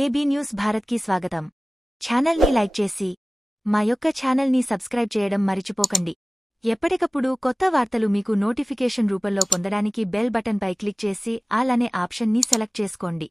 AB news భారత్కి స్వాగతం. ఛానల్ని లైక్ చేసి మా యొక్క ఛానల్ని సబ్స్క్రైబ్ చేయడం మరిచిపోకండి. ఎప్పటికప్పుడు కొత్త వార్తలు మీకు నోటిఫికేషన్ రూపంలో పొందడానికి బెల్ బటన్పై క్లిక్ చేసి ఆల్ అనే ఆప్షన్ని సెలెక్ట్ చేసుకోండి.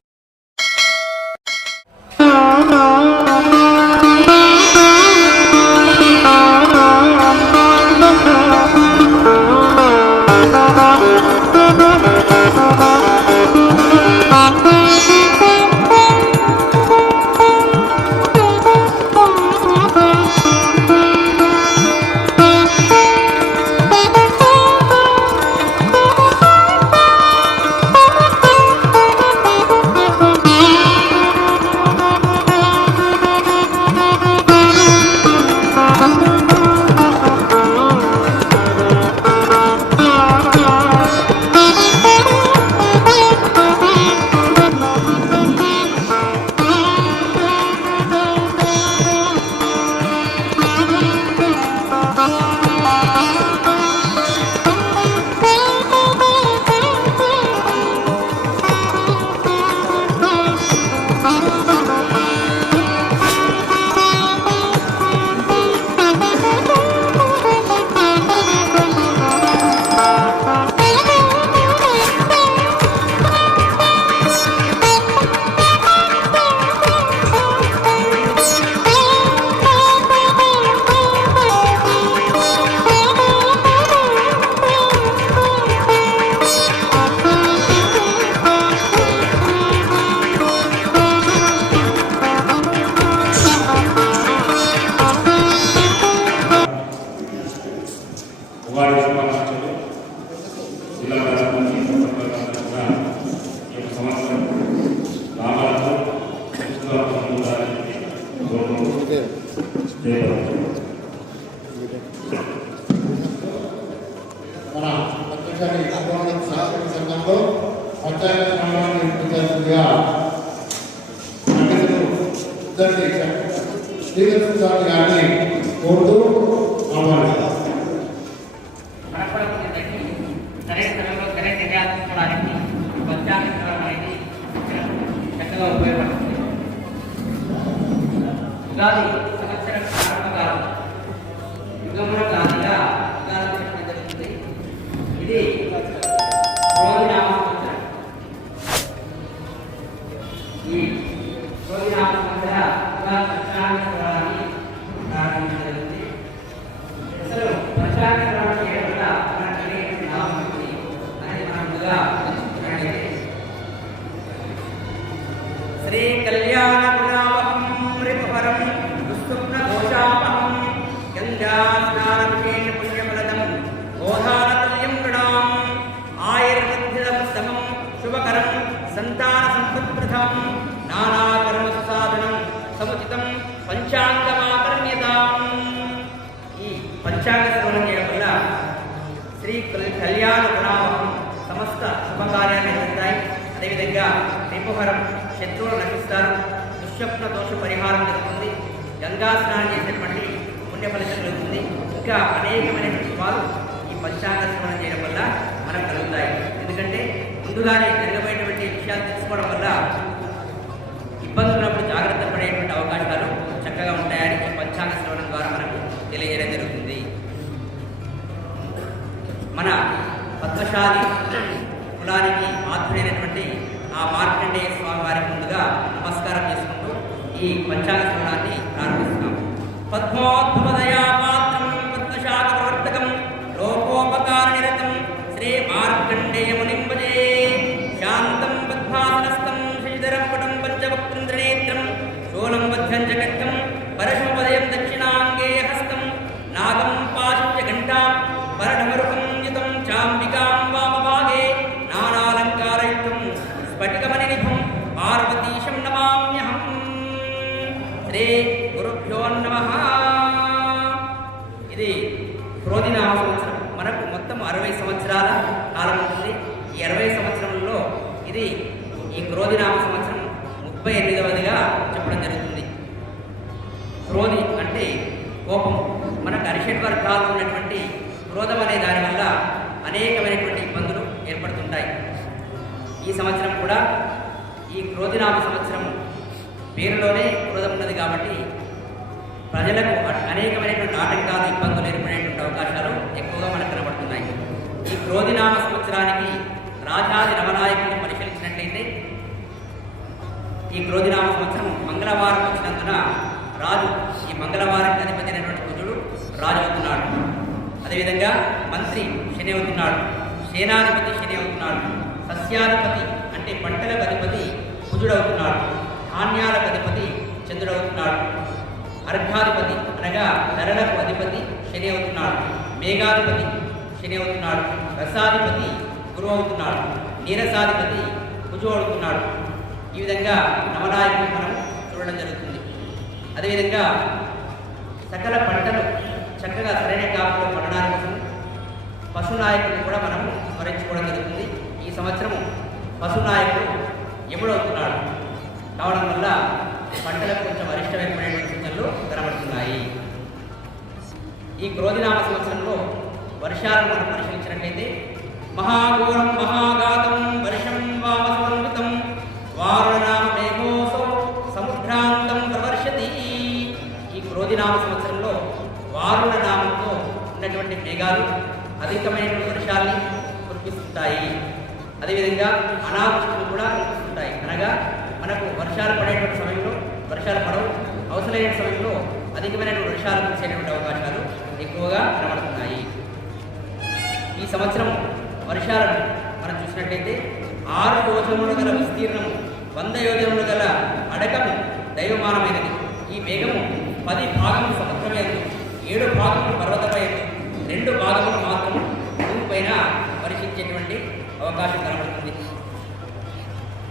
మన పత్రికని శాస్త్ర సంఘంలో పంచాయతీ స్థానాన్ని ఎంపికగా ఇద్దరిని శ్రీకృష్ణ గారిని కోరుతూ ఆహ్వానిస్తారు. చక్కగా ఉపయోగపడుతుంది. ఉగాది సంవత్సర ప్రారంభకాలం యుగముల గాదిగా ఉగాది చెప్పడం జరుగుతుంది. ఇది క్రోధినామ సంవత్సరం. ఈ క్రోధినామ సంవత్సర ఉగాది పంచాంగాన్ని ప్రారంభించడం జరుగుతుంది. అసలు పంచాంగం చేయడం వల్ల మనకు కలిగే లాభం ఉంది అనేది మనం ముందుగా శ్రీ కళ్యాణ గుణావహం రిపుహరం దుస్సుప్న దోషాపహం గంగా స్నానవిశేష పుణ్యఫలదం గోధానతుల్యం గృణాం ఆయుర్వృద్ధిదం సమం శుభకరం సంతాన సంపత్ప్రదం నానాకర్మ సాధనం సముచితం పంచాంగమాకర్ణ్యతాం. ఈ పంచాంగ శ్రవణం చేయడం వల్ల శ్రీ కళ్యాణ గుణావహం సమస్త శుభకార్యాన్ని జరుగుతాయి. అదేవిధంగా రిపుహరం శత్రువులు నశిస్తారు. దుశ్శప్న దోష పరిహారం జరుగుతుంది. గంగా స్నానం చేసేటువంటి పుణ్య ఫలితం కలుగుతుంది. ఇంకా అనేకమైనటువంటి శుభాలు ఈ పంచాంగ శ్రవణం చేయడం వల్ల మనకు కలుగుతాయి. ఎందుకంటే ముందుగానే జరగబోయేటువంటి విషయాలు తెలుసుకోవడం వల్ల ఇబ్బందులు ఉన్నప్పుడు జాగ్రత్త పడేటువంటి అవకాశాలు చక్కగా ఉంటాయని ఈ పంచాంగ శ్రవణం ద్వారా మనకు తెలియజేయడం జరుగుతుంది. మన పద్మశాలి కులానికి ఆత్మీయుడైనటువంటి ఆ మార్కండేయ స్వామి వారికి ముందుగా నమస్కారం చేసుకుంటూ ఈ పంచాంగ శ్రవణాన్ని ప్రారంభిస్తున్నాం. పద్మోద్భవదయా పాత్రం పద్మశాఖ ప్రవర్తకం లోకోపకార నిరతం శ్రీ మార్కండేయ మునిం భజే. శాంతం పద్మాసనస్థం శశిధరం పటం పంచవక్త్రం త్రినేత్రం శూలం బద్ధం జగత్తం పరశుపదయం దక్షిణాంగే హస్తం నాగం పాశుత్య ఘంటాం పరఢమరుకం యుతం చాంబికాం వామభాగే నానాలంకారయుక్తం స్ఫటికమణినిభం పార్వతీశం నమామ్యహం. శ్రీ గురుభ్యో నమః. ఇది క్రోధినామ సంవత్సరం. మనకు మొత్తం 60 సంవత్సరాల కాలం ఉంటుంది. ఈ 60 సంవత్సరంలో ఇది ఈ క్రోధినామ సంవత్సరం 38వదిగా చెప్పడం జరుగుతుంది. క్రోధి అంటే కోపం. మనకు అరిషడ్వర్గాలు ఉన్నటువంటి క్రోధం అనే దానివల్ల అనేకమైనటువంటి ఇబ్బందులు ఏర్పడుతుంటాయి. ఈ సంవత్సరం కూడా ఈ క్రోధినామ సంవత్సరం పేరులోనే క్రోధం ఉన్నది కాబట్టి ప్రజలకు అనేకమైనటువంటి ఆటంకాలు ఇబ్బందులు ఏర్పడేటువంటి అవకాశాలు ఎక్కువగా మనకు కనబడుతున్నాయి. ఈ క్రోధినామ సంవత్సరానికి రాజాది నవనాయకుడిని పరిశీలించినట్లయితే ఈ క్రోధినామ సంవత్సరం మంగళవారం వచ్చినందున రాజు ఈ మంగళవారానికి అధిపతి అయినటువంటి కుజుడు రాజు అవుతున్నాడు. అదేవిధంగా మంత్రి శని అవుతున్నాడు, సేనాధిపతి శని అవుతున్నాడు, సస్యాధిపతి అంటే పంటలకు అధిపతి కుజుడు అవుతున్నాడు, ధాన్యాలకు అధిపతి చంద్రుడు అవుతున్నాడు, అర్ఘాధిపతి అనగా ధరలకు అధిపతి శని అవుతున్నాడు, మేఘాధిపతి శని అవుతున్నాడు, రసాధిపతి గురువు అవుతున్నాడు, నీరసాధిపతి కుజు అవుతున్నాడు. ఈ విధంగా నవనాయకులు మనం చూడడం జరుగుతుంది. అదేవిధంగా సకల పంటలు చక్కగా సరైన కాపులో పండడానికి కోసం పశునాయకుడిని కూడా మనము స్మరించుకోవడం జరుగుతుంది. ఈ సంవత్సరము పశునాయకుడు ఎప్పుడవుతున్నాడు కావడం వల్ల పంటలకు కొంచెం అరిష్టమైనటువంటి సూచనలు కనబడుతున్నాయి. ఈ క్రోధినామ సంవత్సరంలో వర్షాలను మనం పరిశీలించినట్లయితే మహాఘోరం మహాఘాతం వర్షం వామసమన్వితం వారుణనామ మేఘోసో సముద్రాంతం ప్రవర్షతి. ఈ క్రోధినామ సంవత్సరంలో వారుణ నామంతో ఉన్నటువంటి మేఘాలు అధికమైనటువంటి వర్షాల్ని కురిపిస్తుంటాయి. అదేవిధంగా అనావృష్టిని కూడా కురిపిస్తుంటాయి. అనగా మనకు వర్షాలు పడేటువంటి సమయంలో వర్షాలు పడవు, అవసరమైన సమయంలో అధికమైనటువంటి వర్షాలు కురిసేటువంటి అవకాశాలు ఎక్కువగా కనబడుతున్నాయి. ఈ సంవత్సరం వర్షాలను మనం చూసినట్లయితే 6 యోజనములు గల విస్తీర్ణము, 100 యోజనములు గల అడకము దైవమానమైనది. ఈ మేఘము 10 భాగములు సముద్రమైనది, 7 భాగములు పర్వతమైనది, 2 భాగములు మాత్రం భూమి పైన వర్షించేటువంటి అవకాశం కనబడుతుంది.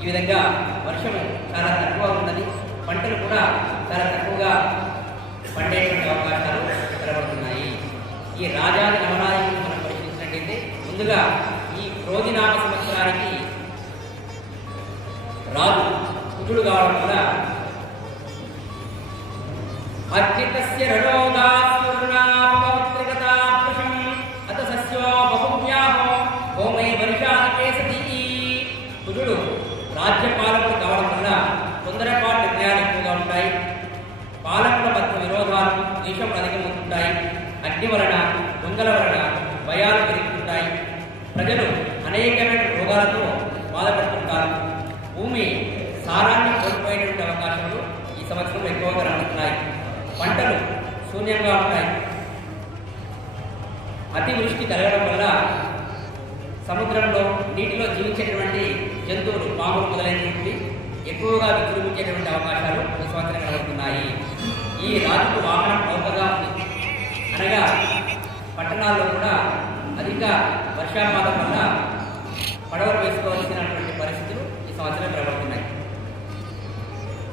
ఈ విధంగా వర్షము చాలా తక్కువ ఉన్నది, పంటలు కూడా చాలా తక్కువగా పండేటువంటి అవకాశాలు కనబడుతున్నాయి. ఈ రాజాది నవనాయకులను మనం పరిశీలించినట్లయితే ముందుగా ఈ క్రోధినామ సంవత్సరానికి రాజు కుజుడు కావడం వల్ల అర్చితస్య రణోదాస్వర్ణాపవిత్రగతాపురుషం అత సస్యో బహువ్యాహో భూమై వర్షాకేసతి. కుజుడు రాజ్యపాలకుడు కావడం వల్ల తొందరపాటు నిర్ణయాలు ఎక్కువగా ఉంటాయి, పాలకుల మధ్య విరోధాలు ద్వేషములు అధికమవుతుంటాయి, అగ్ని వలన దొంగల వలన భయాలు పెరుగుతుంటాయి, ప్రజలు అనేకమైన రోగాలతో బాధపడుతుంటారు, భూమి సారాన్ని కోల్పోయేటువంటి అవకాశాలు ఈ సంవత్సరం ఎక్కువగా కనబడుతున్నాయి, పంటలు శూన్యంగా ఉంటాయి, అతివృష్టి కలగడం వల్ల సముద్రంలో నీటిలో జీవించేటువంటి జంతువులు పాములు మొదలైనటువంటి ఎక్కువగా విజృంభించేటువంటి అవకాశాలు ఈ సంవత్సరం కనబడుతున్నాయి. ఈ రాజుకు వాహనం నౌకగా ఉంది, అనగా పట్టణాల్లో కూడా అధిక వర్షాపాతం వల్ల పడవలు వేసుకోవాల్సినటువంటి పరిస్థితులు ఈ సంవత్సరం కనబడుతున్నాయి.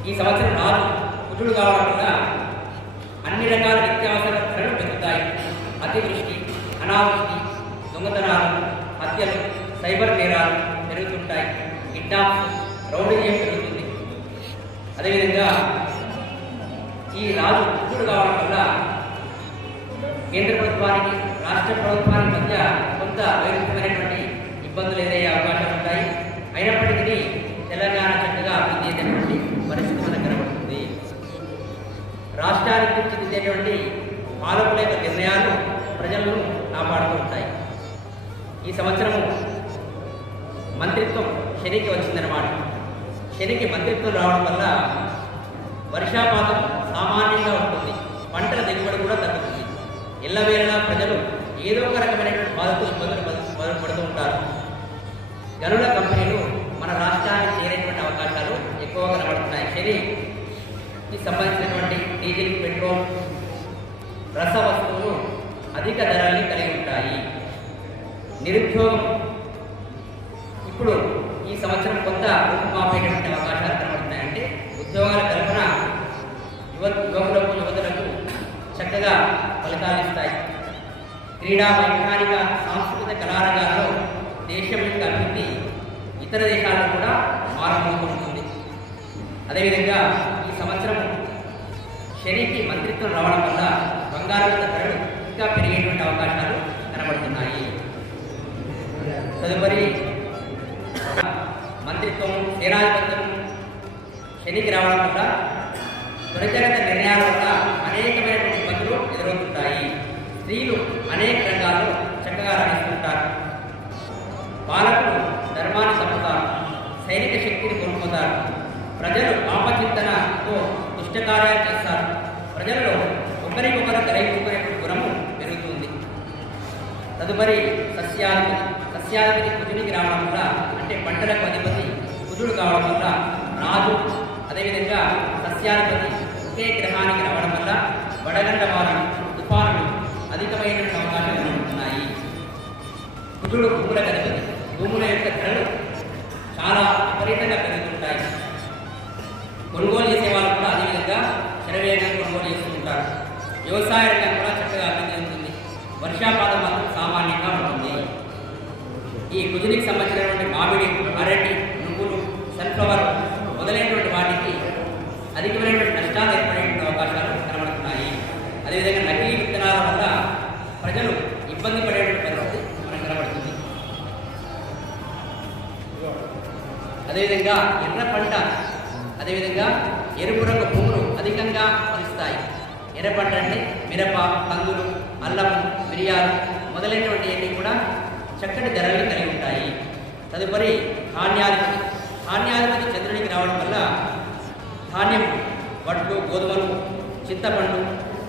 ఈ సంవత్సరం రాజు కుజుడు కావడం వల్ల అన్ని రకాల నిత్యావసర ధరలు పెరుగుతాయి, అతివృష్టి, అనావృష్టి, దొంగతనాలు, హత్యలు, సైబర్ నేరాలు పెరుగుతుంటాయి, కిడ్నాప్, రౌడీజం పెరుగుతుంది. అదేవిధంగా ఈ రాజు కుజుడు కావడం వల్ల కేంద్ర ప్రభుత్వానికి రాష్ట్ర ప్రభుత్వానికి మధ్య కొంత వైరుధ్యమైనటువంటి ఇబ్బందులు ఎదురయ్యే అవకాశాలు ఉంటాయి. అయినప్పటికీ తెలంగాణ చక్కగా అభివృద్ధి చేసేటువంటి పరిస్థితి మనకు కనబడుతుంది. రాష్ట్రానికి తీర్చిదిద్దేటువంటి పాలకుల యొక్క నిర్ణయాలు ప్రజలను కాపాడుతూ ఉంటాయి. ఈ సంవత్సరము మంత్రిత్వం శనికి వచ్చిందన్నమాట. శనికి మంత్రిత్వం రావడం వల్ల వర్షాపాతం సామాన్యంగా ఉంటుంది, పంటల దిగుబడి కూడా తగ్గుతుంది. ఎల్లవేళలా ప్రజలు ఏదో ఒక రకమైనటువంటి బాధతో ఇబ్బందులు పడుతూ ఉంటారు. గనుల కంపెనీలు మన రాష్ట్రానికి చేరేటువంటి అవకాశాలు ఎక్కువగా కనబడుతున్నాయి. శనికి సంబంధించినటువంటి డీజిల్, పెట్రోల్, రస వస్తువులు అధిక ధరల్ని కలిగి ఉంటాయి. నిరుద్యోగం ఇప్పుడు ఈ సంవత్సరం కొంత రూపుమాపేటువంటి అవకాశాలు కనబడుతున్నాయి. అంటే ఉద్యోగాల కల్పన యువకులకు, యువతులకు చక్కగా ఫలితాలు ఇస్తాయి. క్రీడా, వైజ్ఞానిక, సాంస్కృతిక కళారంగాల్లో దేశం యొక్క అభివృద్ధి ఇతర దేశాల్లో కూడా మారమవుతూ ఉంటుంది. అదేవిధంగా ఈ సంవత్సరం శనికి మంత్రిత్వం రావడం వల్ల బంగారం ధరలు ఇంకా పెరిగేటువంటి అవకాశాలు కనబడుతున్నాయి. తదుపరి మంత్రిత్వం, సేనాధిపత్యం శనికి రావడం వల్ల త్వరితగత నిర్ణయాల వల్ల అనేకమైనటువంటి ఇబ్బందులు ఎదురవుతుంటాయి. స్త్రీలు అనేక రంగాల్లో చక్కగా రాణిస్తుంటారు. బాలకులు ధర్మాన్ని తప్పుతారు, సైనిక శక్తిని కోల్పోతారు. ప్రజలు పాపచింతనతో దుష్టకార్యాలు చేస్తారు. ప్రజలలో ఒకరికొకరు కలిగిపోకునే గుణము పెరుగుతుంది. తదుపరి సస్యాధిపతి కుజునికి రావడం వల్ల, అంటే పంటలకు అధిపతి కుజుడు కావడం వల్ల రాజు, అదేవిధంగా సస్యాధిపతి ఒకే గ్రహానికి రావడం వల్ల వడగండ వారం, తుఫానులు అధికమైన అవకాశాలు ఉంటున్నాయి. కుజుడు భూములకు అధిపతి. భూముల యొక్క ధరలు చాలా విపరీతంగా పెరుగుతుంటాయి. కొనుగోలు చేసే వాళ్ళు కూడా అదేవిధంగా శరవేగంగా కొనుగోలు చేస్తూ ఉంటారు. వ్యవసాయ రంగం కూడా చక్కగా అభివృద్ధి చెందుతుంది. వర్షాపాతం మాత్రం సామాన్యంగా ఉంటుంది. ఈ కుజునికి సంబంధించినటువంటి మామిడి, అరటి, నువ్వులు, సన్ఫ్లవర్ మొదలైనటువంటి వాటికి అధికమైనటువంటి నష్టాలు ఏర్పడేటువంటి అవకాశాలు కనబడుతున్నాయి. అదేవిధంగా నకిలీ విత్తనాల వల్ల ప్రజలు ఇబ్బంది పడేటువంటి పరిస్థితి మనకు కనబడుతుంది. అదేవిధంగా ఎర్ర పంట, అదేవిధంగా ఎరుపు రంగు భూములు అధికంగా ఫలిస్తాయి. ఎర్ర పంట అంటే మిరప, కందులు, అల్లము, మిరియాలు మొదలైనటువంటి అన్నీ కూడా చక్కటి ధరలు కలిగి ఉంటాయి. తదుపరి ధాన్యాధిపతి చంద్రుడికి రావడం వల్ల ధాన్యం, వడ్లు, గోధుమలు, చింతపండు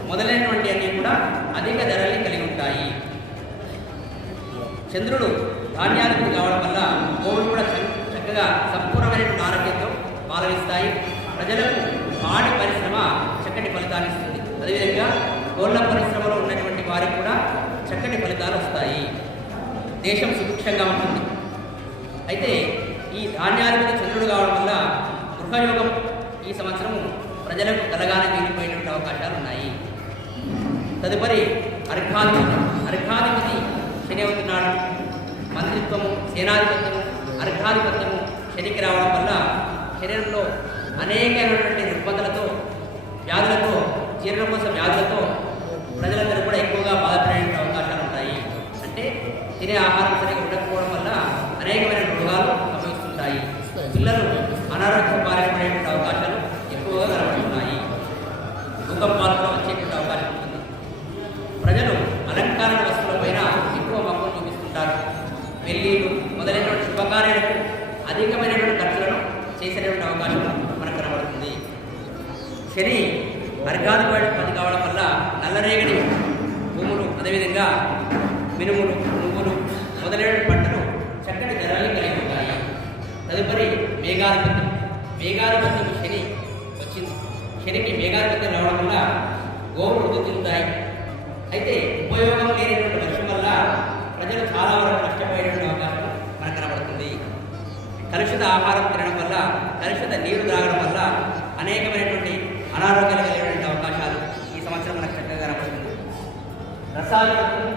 మొదలైనటువంటి అన్నీ కూడా అధిక ధరల్ని కలిగి ఉంటాయి. చంద్రుడు ధాన్యాధిపతి కావడం వల్ల గోవులు కూడా చక్కగా సంపూర్ణమైనటువంటి ఆరోగ్యంతో పాలనిస్తాయి. ప్రజలకు పాడి పరిశ్రమ చక్కటి ఫలితాలు ఇస్తుంది. అదేవిధంగా కోళ్ళ పరిశ్రమలో ఉన్నటువంటి వారికి కూడా చక్కటి ఫలితాలు వస్తాయి. దేశం సుభిక్షంగా ఉంటుంది. అయితే ఈ ధాన్యాధిపతి చంద్రుడు కావడం వల్ల గృహయోగం ఈ సంవత్సరము ప్రజలకు కలగానే మిగిలిపోయేటువంటి అవకాశాలు ఉన్నాయి. తదుపరి అర్ఘాధిపతి శని అవుతున్నాడు. మంత్రిత్వము, సేనాధిపత్యము, అర్ఘాధిపత్యము శనికి రావడం వల్ల శరీరంలో అనేకమైనటువంటి రుగ్మతలతో, వ్యాధులతో, జీర్ణకోశ వ్యాధులతో ప్రజలందరూ కూడా ఎక్కువగా బాధపడే అవకాశాలు ఉంటాయి. అంటే తినే ఆహారం సరిగ్గా ఉండకపోవడం వల్ల అనేకమైన రోగాలు సంభవిస్తుంటాయి. పిల్లలు అనారోగ్యం పాల్పడేటువంటి అవకాశాలు ఎక్కువగా కనబడుతున్నాయి. భూకంపాలు కూడా వచ్చేటువంటి అవకాశం ఉంటుంది. ప్రజలు అలంకార వస్తువులపైన ఎక్కువ మక్కువ చూపిస్తుంటారు. పెళ్లిళ్ళు మొదలైనటువంటి శుభకార్యాలకు అధికమైనటువంటి ఖర్చులను చేసేటువంటి అవకాశం మనకు కనబడుతుంది. శని అర్ఘాధిపతి కావడం వల్ల నల్లరేగడి భూములు, అదేవిధంగా మినుములు, నువ్వులు మొదలైన పంటలు చక్కటి ధరల్ని కలిగి ఉంటాయి. తదుపరి మేఘాధిపత్యం శని వచ్చింది. శనికి మేఘాధిపత్యం రావడం వల్ల గోవులు వృద్ధి చెందుతాయి. అయితే ఉపయోగం లేనటువంటి వర్షం వల్ల ప్రజలు చాలా వరకు నష్టపోయేటువంటి అవకాశం మనకు కనబడుతుంది. కలుషిత ఆహారం తినడం వల్ల, కలుషిత నీరు తాగడం వల్ల అనేకమైనటువంటి అనారోగ్యాలు కలిగేటువంటి అవకాశాలు ఈ సంవత్సరం మనకు చక్కగా కనబడుతుంది. రసాధిపత్యం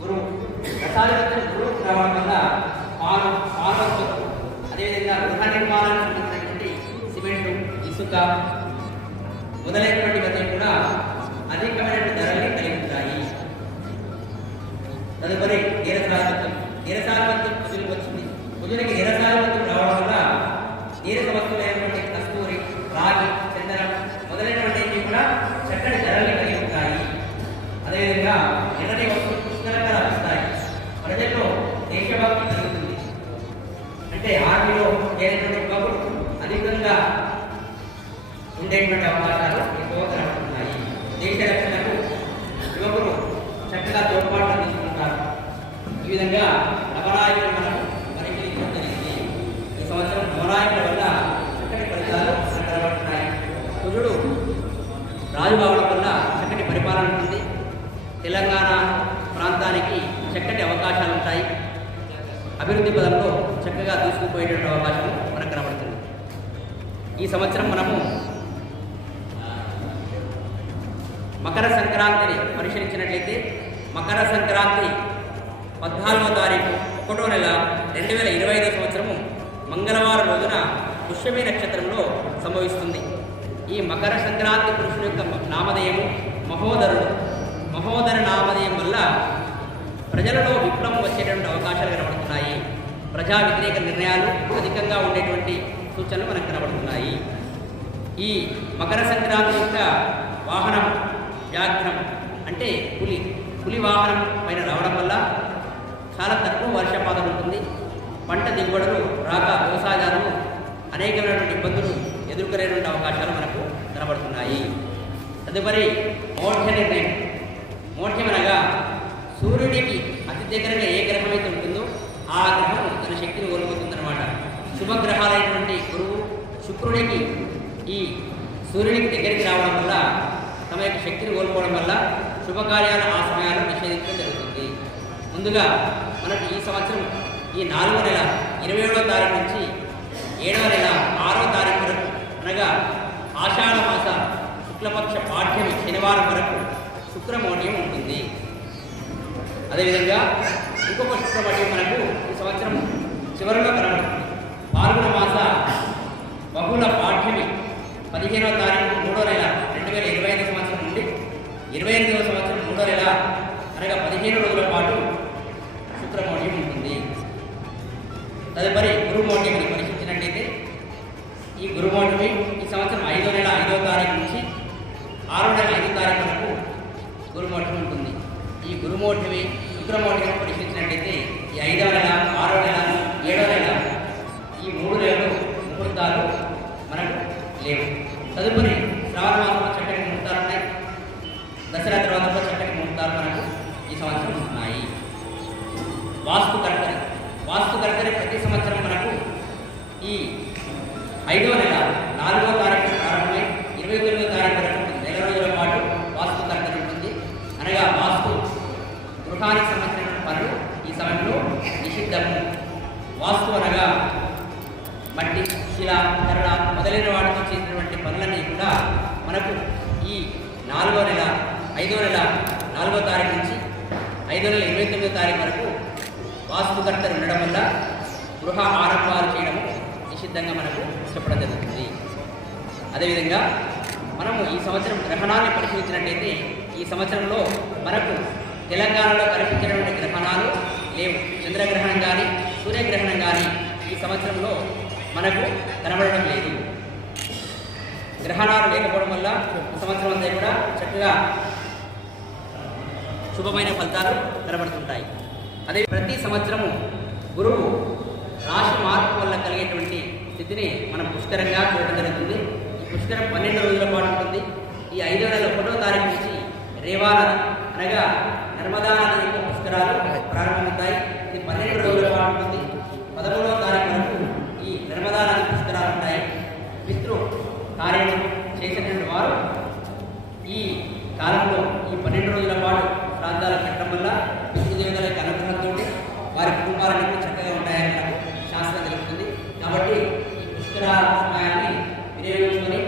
గురువు రావడం వల్ల పాలు, అదేవిధంగా గృహ నిర్మాణానికి సంబంధించినటువంటి సిమెంటు, ఇసుక మొదలైనటువంటివన్నీ కూడా అధికమైనటువంటి ధరల్ని కలిగి ఉంటాయి. తదుపరి నీరసాధిపత్యం కుజునికి వచ్చింది. కుజునికి నీరసాధిపత్యం రావడం వల్ల నీరస వస్తువులైనటువంటి కస్తూరి, రాగి, చందనం మొదలైనటువంటి కూడా చక్కటి ధరల్ని కలిగి ఉంటాయి. అదేవిధంగా ఎన్నటి వస్తువులు పుష్కలంగా లభిస్తాయి. ప్రజల్లో దేశభక్తి పెరుగుతుంది. అంటే ఆర్మీలో చేరినటువంటి యువకులు అధికంగా ఉండేటువంటి అవకాశాలు ఎక్కువ కనబడుతున్నాయి. దేశ రక్షణకు యువకులు చక్కగా తోడ్పాటు తీసుకుంటారు. ఈ విధంగా నవనాయకులు మనకు పరిశీలించడం జరిగింది. ఈ సంవత్సరం నవనాయకుల వల్ల చక్కటి ఫలితాలు కనబడుతున్నాయి. కుజుడు రాజు కావడం వల్ల చక్కటి పరిపాలన ఉంటుంది. తెలంగాణ ప్రాంతానికి చక్కటి అవకాశాలు ఉంటాయి. అభివృద్ధి పదంలో చక్కగా దూసుకుపోయేటువంటి అవకాశం మనకు కనబడుతుంది. ఈ సంవత్సరం మనము మకర సంక్రాంతిని పరిశీలించినట్లయితే మకర సంక్రాంతి 14వ తారీఖు 1వ నెల 2025 సంవత్సరము మంగళవారం రోజున పుష్యమి నక్షత్రంలో సంభవిస్తుంది. ఈ మకర సంక్రాంతి పురుషుని యొక్క నామధేయము మహోదరుడు. మహోదర నామధేయం వల్ల ప్రజలలో విప్లవం వచ్చేటువంటి అవకాశాలు కనబడుతున్నాయి. ప్రజా వ్యతిరేక నిర్ణయాలు అధికంగా ఉండేటువంటి సూచనలు మనకు కనబడుతున్నాయి. ఈ మకర సంక్రాంతి యొక్క వాహనం వ్యాఘ్రం అంటే పులి వాహనం పైన రావడం వల్ల చాలా తక్కువ వర్షపాతం ఉంటుంది. పంట దిగుబడులు రాక వ్యవసాయదారులు అనేకమైనటువంటి ఇబ్బందులు ఎదుర్కొనేటువంటి అవకాశాలు మనకు కనబడుతున్నాయి. తదుపరి మౌఢ్య నిర్ణయం. మౌఢ్యం అనగా సూర్యుడికి అతి దగ్గరగా ఏ గ్రహం అయితే ఉంటుందో ఆ గ్రహం తన శక్తిని కోల్పోతుందన్నమాట. శుభగ్రహాలైనటువంటి గురువు శుక్రుడికి ఈ సూర్యుడికి దగ్గరికి రావడం వల్ల తమ యొక్క శక్తిని కోల్పోవడం వల్ల శుభకార్యాలు ఆ సమయాల్లో నిషేధించడం జరుగుతుంది. ముందుగా మనకు ఈ సంవత్సరం ఈ 4వ నెల 27వ తారీఖు నుంచి 7వ నెల 6వ తారీఖు వరకు అనగా ఆషాఢ మాస శుక్లపక్ష పాఠ్యమి శనివారం వరకు శుక్రమౌఢ్యం ఉంటుంది. అదేవిధంగా ఇంకొక శుక్రమౌఢ్యం మనకు ఈ సంవత్సరం చివరిలో కనబడుతుంది. పాల్గొన మాస బహుళ పాఠ్యమి 15వ తారీఖు 3వ నెల 2025 సంవత్సరం నుండి 28వ సంవత్సరం 3వ నెల అనగా 15 రోజుల పాటు శుక్రమౌఢ్యం ఉంటుంది. తదుపరి గురుమౌఢ్యమిని పరిశీలించినట్లయితే ఈ గురుమౌఢ్యమి ఈ సంవత్సరం 5వ నెల 5వ తారీఖు నుంచి 6వ నెల 5వ తారీఖు వరకు గురుమౌఢ్యం ఉంటుంది. ఈ గురుమౌఢ్యమి శుక్రమౌఢ్యం పరిశీలించినట్లయితే ఈ 5వ నెల 6వ నెల 7వ నెల ఈ 3 నెలలు ముహూర్తాలు మనకు లేవు. తదుపరి శ్రావణ మాసంలో చక్కటి ముహూర్తాలు ఉన్నాయి. దసరా తర్వాత కూడా చక్కటి ముహూర్తాలు మనకు ఈ సంవత్సరం ఉన్నాయి. వాస్తుకర్తరి ప్రతి సంవత్సరం మనకు ఈ 5వ నెల 4వ తారీఖు ప్రారంభమై 29వ తారీఖు వరకు ఉంటుంది. నెల రోజుల పాటు వాస్తుకర్తరి ఉంటుంది. అనగా వాస్తు గృహానికి సంబంధించిన పనులు ఈ సమయంలో నిషిద్ధము. వాస్తు అనగా మట్టి, శిల, కర్ర మొదలైన వాటితో చేసినటువంటి పనులన్నీ కూడా మనకు ఈ 4వ నెల 5వ నెల 4వ తారీఖు నుంచి 5వ నెల 29వ తారీఖు వరకు వాస్తుకర్తలు ఉండడం వల్ల గృహ ఆరంభాలు చేయడము నిషిద్ధంగా మనకు చెప్పడం జరుగుతుంది. అదేవిధంగా మనము ఈ సంవత్సరం గ్రహణాన్ని పరిశీలించినట్లయితే ఈ సంవత్సరంలో మనకు తెలంగాణలో కనిపించినటువంటి గ్రహణాలు లేవు. చంద్రగ్రహణం కానీ సూర్యగ్రహణం కానీ ఈ సంవత్సరంలో మనకు కనబడడం లేదు. గ్రహణాలు లేకపోవడం వల్ల ఈ సంవత్సరం అంతా కూడా చక్కగా శుభమైన ఫలితాలు కనబడుతుంటాయి. అదే ప్రతి సంవత్సరము గురువు రాశి మార్పు వల్ల కలిగేటువంటి స్థితిని మనం పుష్కరంగా చూడడం జరుగుతుంది. ఈ పుష్కరం 12 రోజుల పాటు ఉంటుంది. ఈ 5వ నెల 1వ తారీఖు నుంచి రేవా నది అనగా నర్మదా నది యొక్క పుష్కరాలు ప్రారంభమవుతాయి. ఇది 12 రోజుల పాటు ఉంటుంది. 13వ తారీఖు వరకు ఈ నర్మదా నది పుష్కరాలు ఉంటాయి. పితృ కార్యం చేసినటువంటి వారు ఈ కాలంలో ఈ 12 రోజుల పాటు ప్రాంతాలు కట్టడం వల్ల పితృదేవతల యొక్క అనుగ్రహంతో వారి కుటుంబాలన్నీ చక్కగా ఉంటాయని మనకు శాస్త్రం తెలుస్తుంది. కాబట్టి ఈ పుష్కర సమయాన్ని వినియోగించుకొని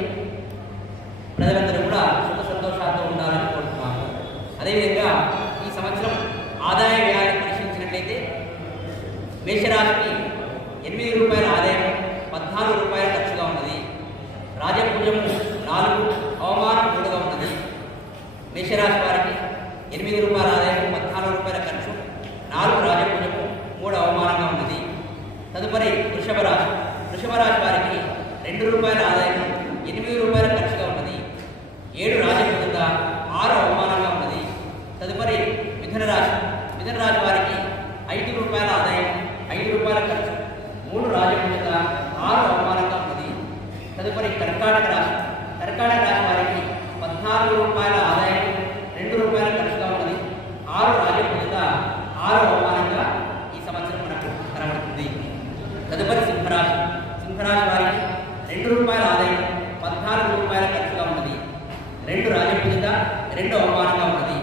ప్రజలందరూ కూడా సుఖ సంతోషాలతో ఉండాలని కోరుతున్నాము. అదేవిధంగా ఈ సంవత్సరం ఆదాయ వ్యయాన్ని పరిశీలించినట్లయితే మేషరాశికి 8 రూపాయల ఆదాయం 14 రూపాయల ఖర్చుగా ఉన్నది. రాజపూజము 4, అవమానం 3గా ఉన్నది. మేషరాశి వారికి 8 రూపాయల ఆదాయం 14 రూపాయల ఖర్చు, 4 రాజపూజము, 3 అవమానంగా ఉన్నది. తదుపరి వృషభ రాశి వారికి 2 రూపాయల ఆదాయం 8 రూపాయల ఖర్చుగా ఉన్నది. 7 రాజపూజంగా, 6 అవమానంగా ఉన్నది. తదుపరి మిథున రాశి వారికి 5 రూపాయల ఆదాయం 5 రూపాయల ఖర్చు, 3 రాజపూజంగా, 6 అవమానంగా ఉన్నది. తదుపరి కర్కాటక రాశి వారికి 14 రూపాయల ఆదాయం 2 రూపాయల ఖర్చుగా ఉన్నది. 6 రాజపూజంగా, 6 అవమానంగా ఈ సంవత్సరం మనకు కనబడుతుంది. తదుపరి సింహరాశి వారికి 2 రూపాయల ఆదాయం 14 రూపాయల ఖర్చుగా ఉన్నది. 2 రాజపూజంగా, 2 అవమానంగా ఉన్నది.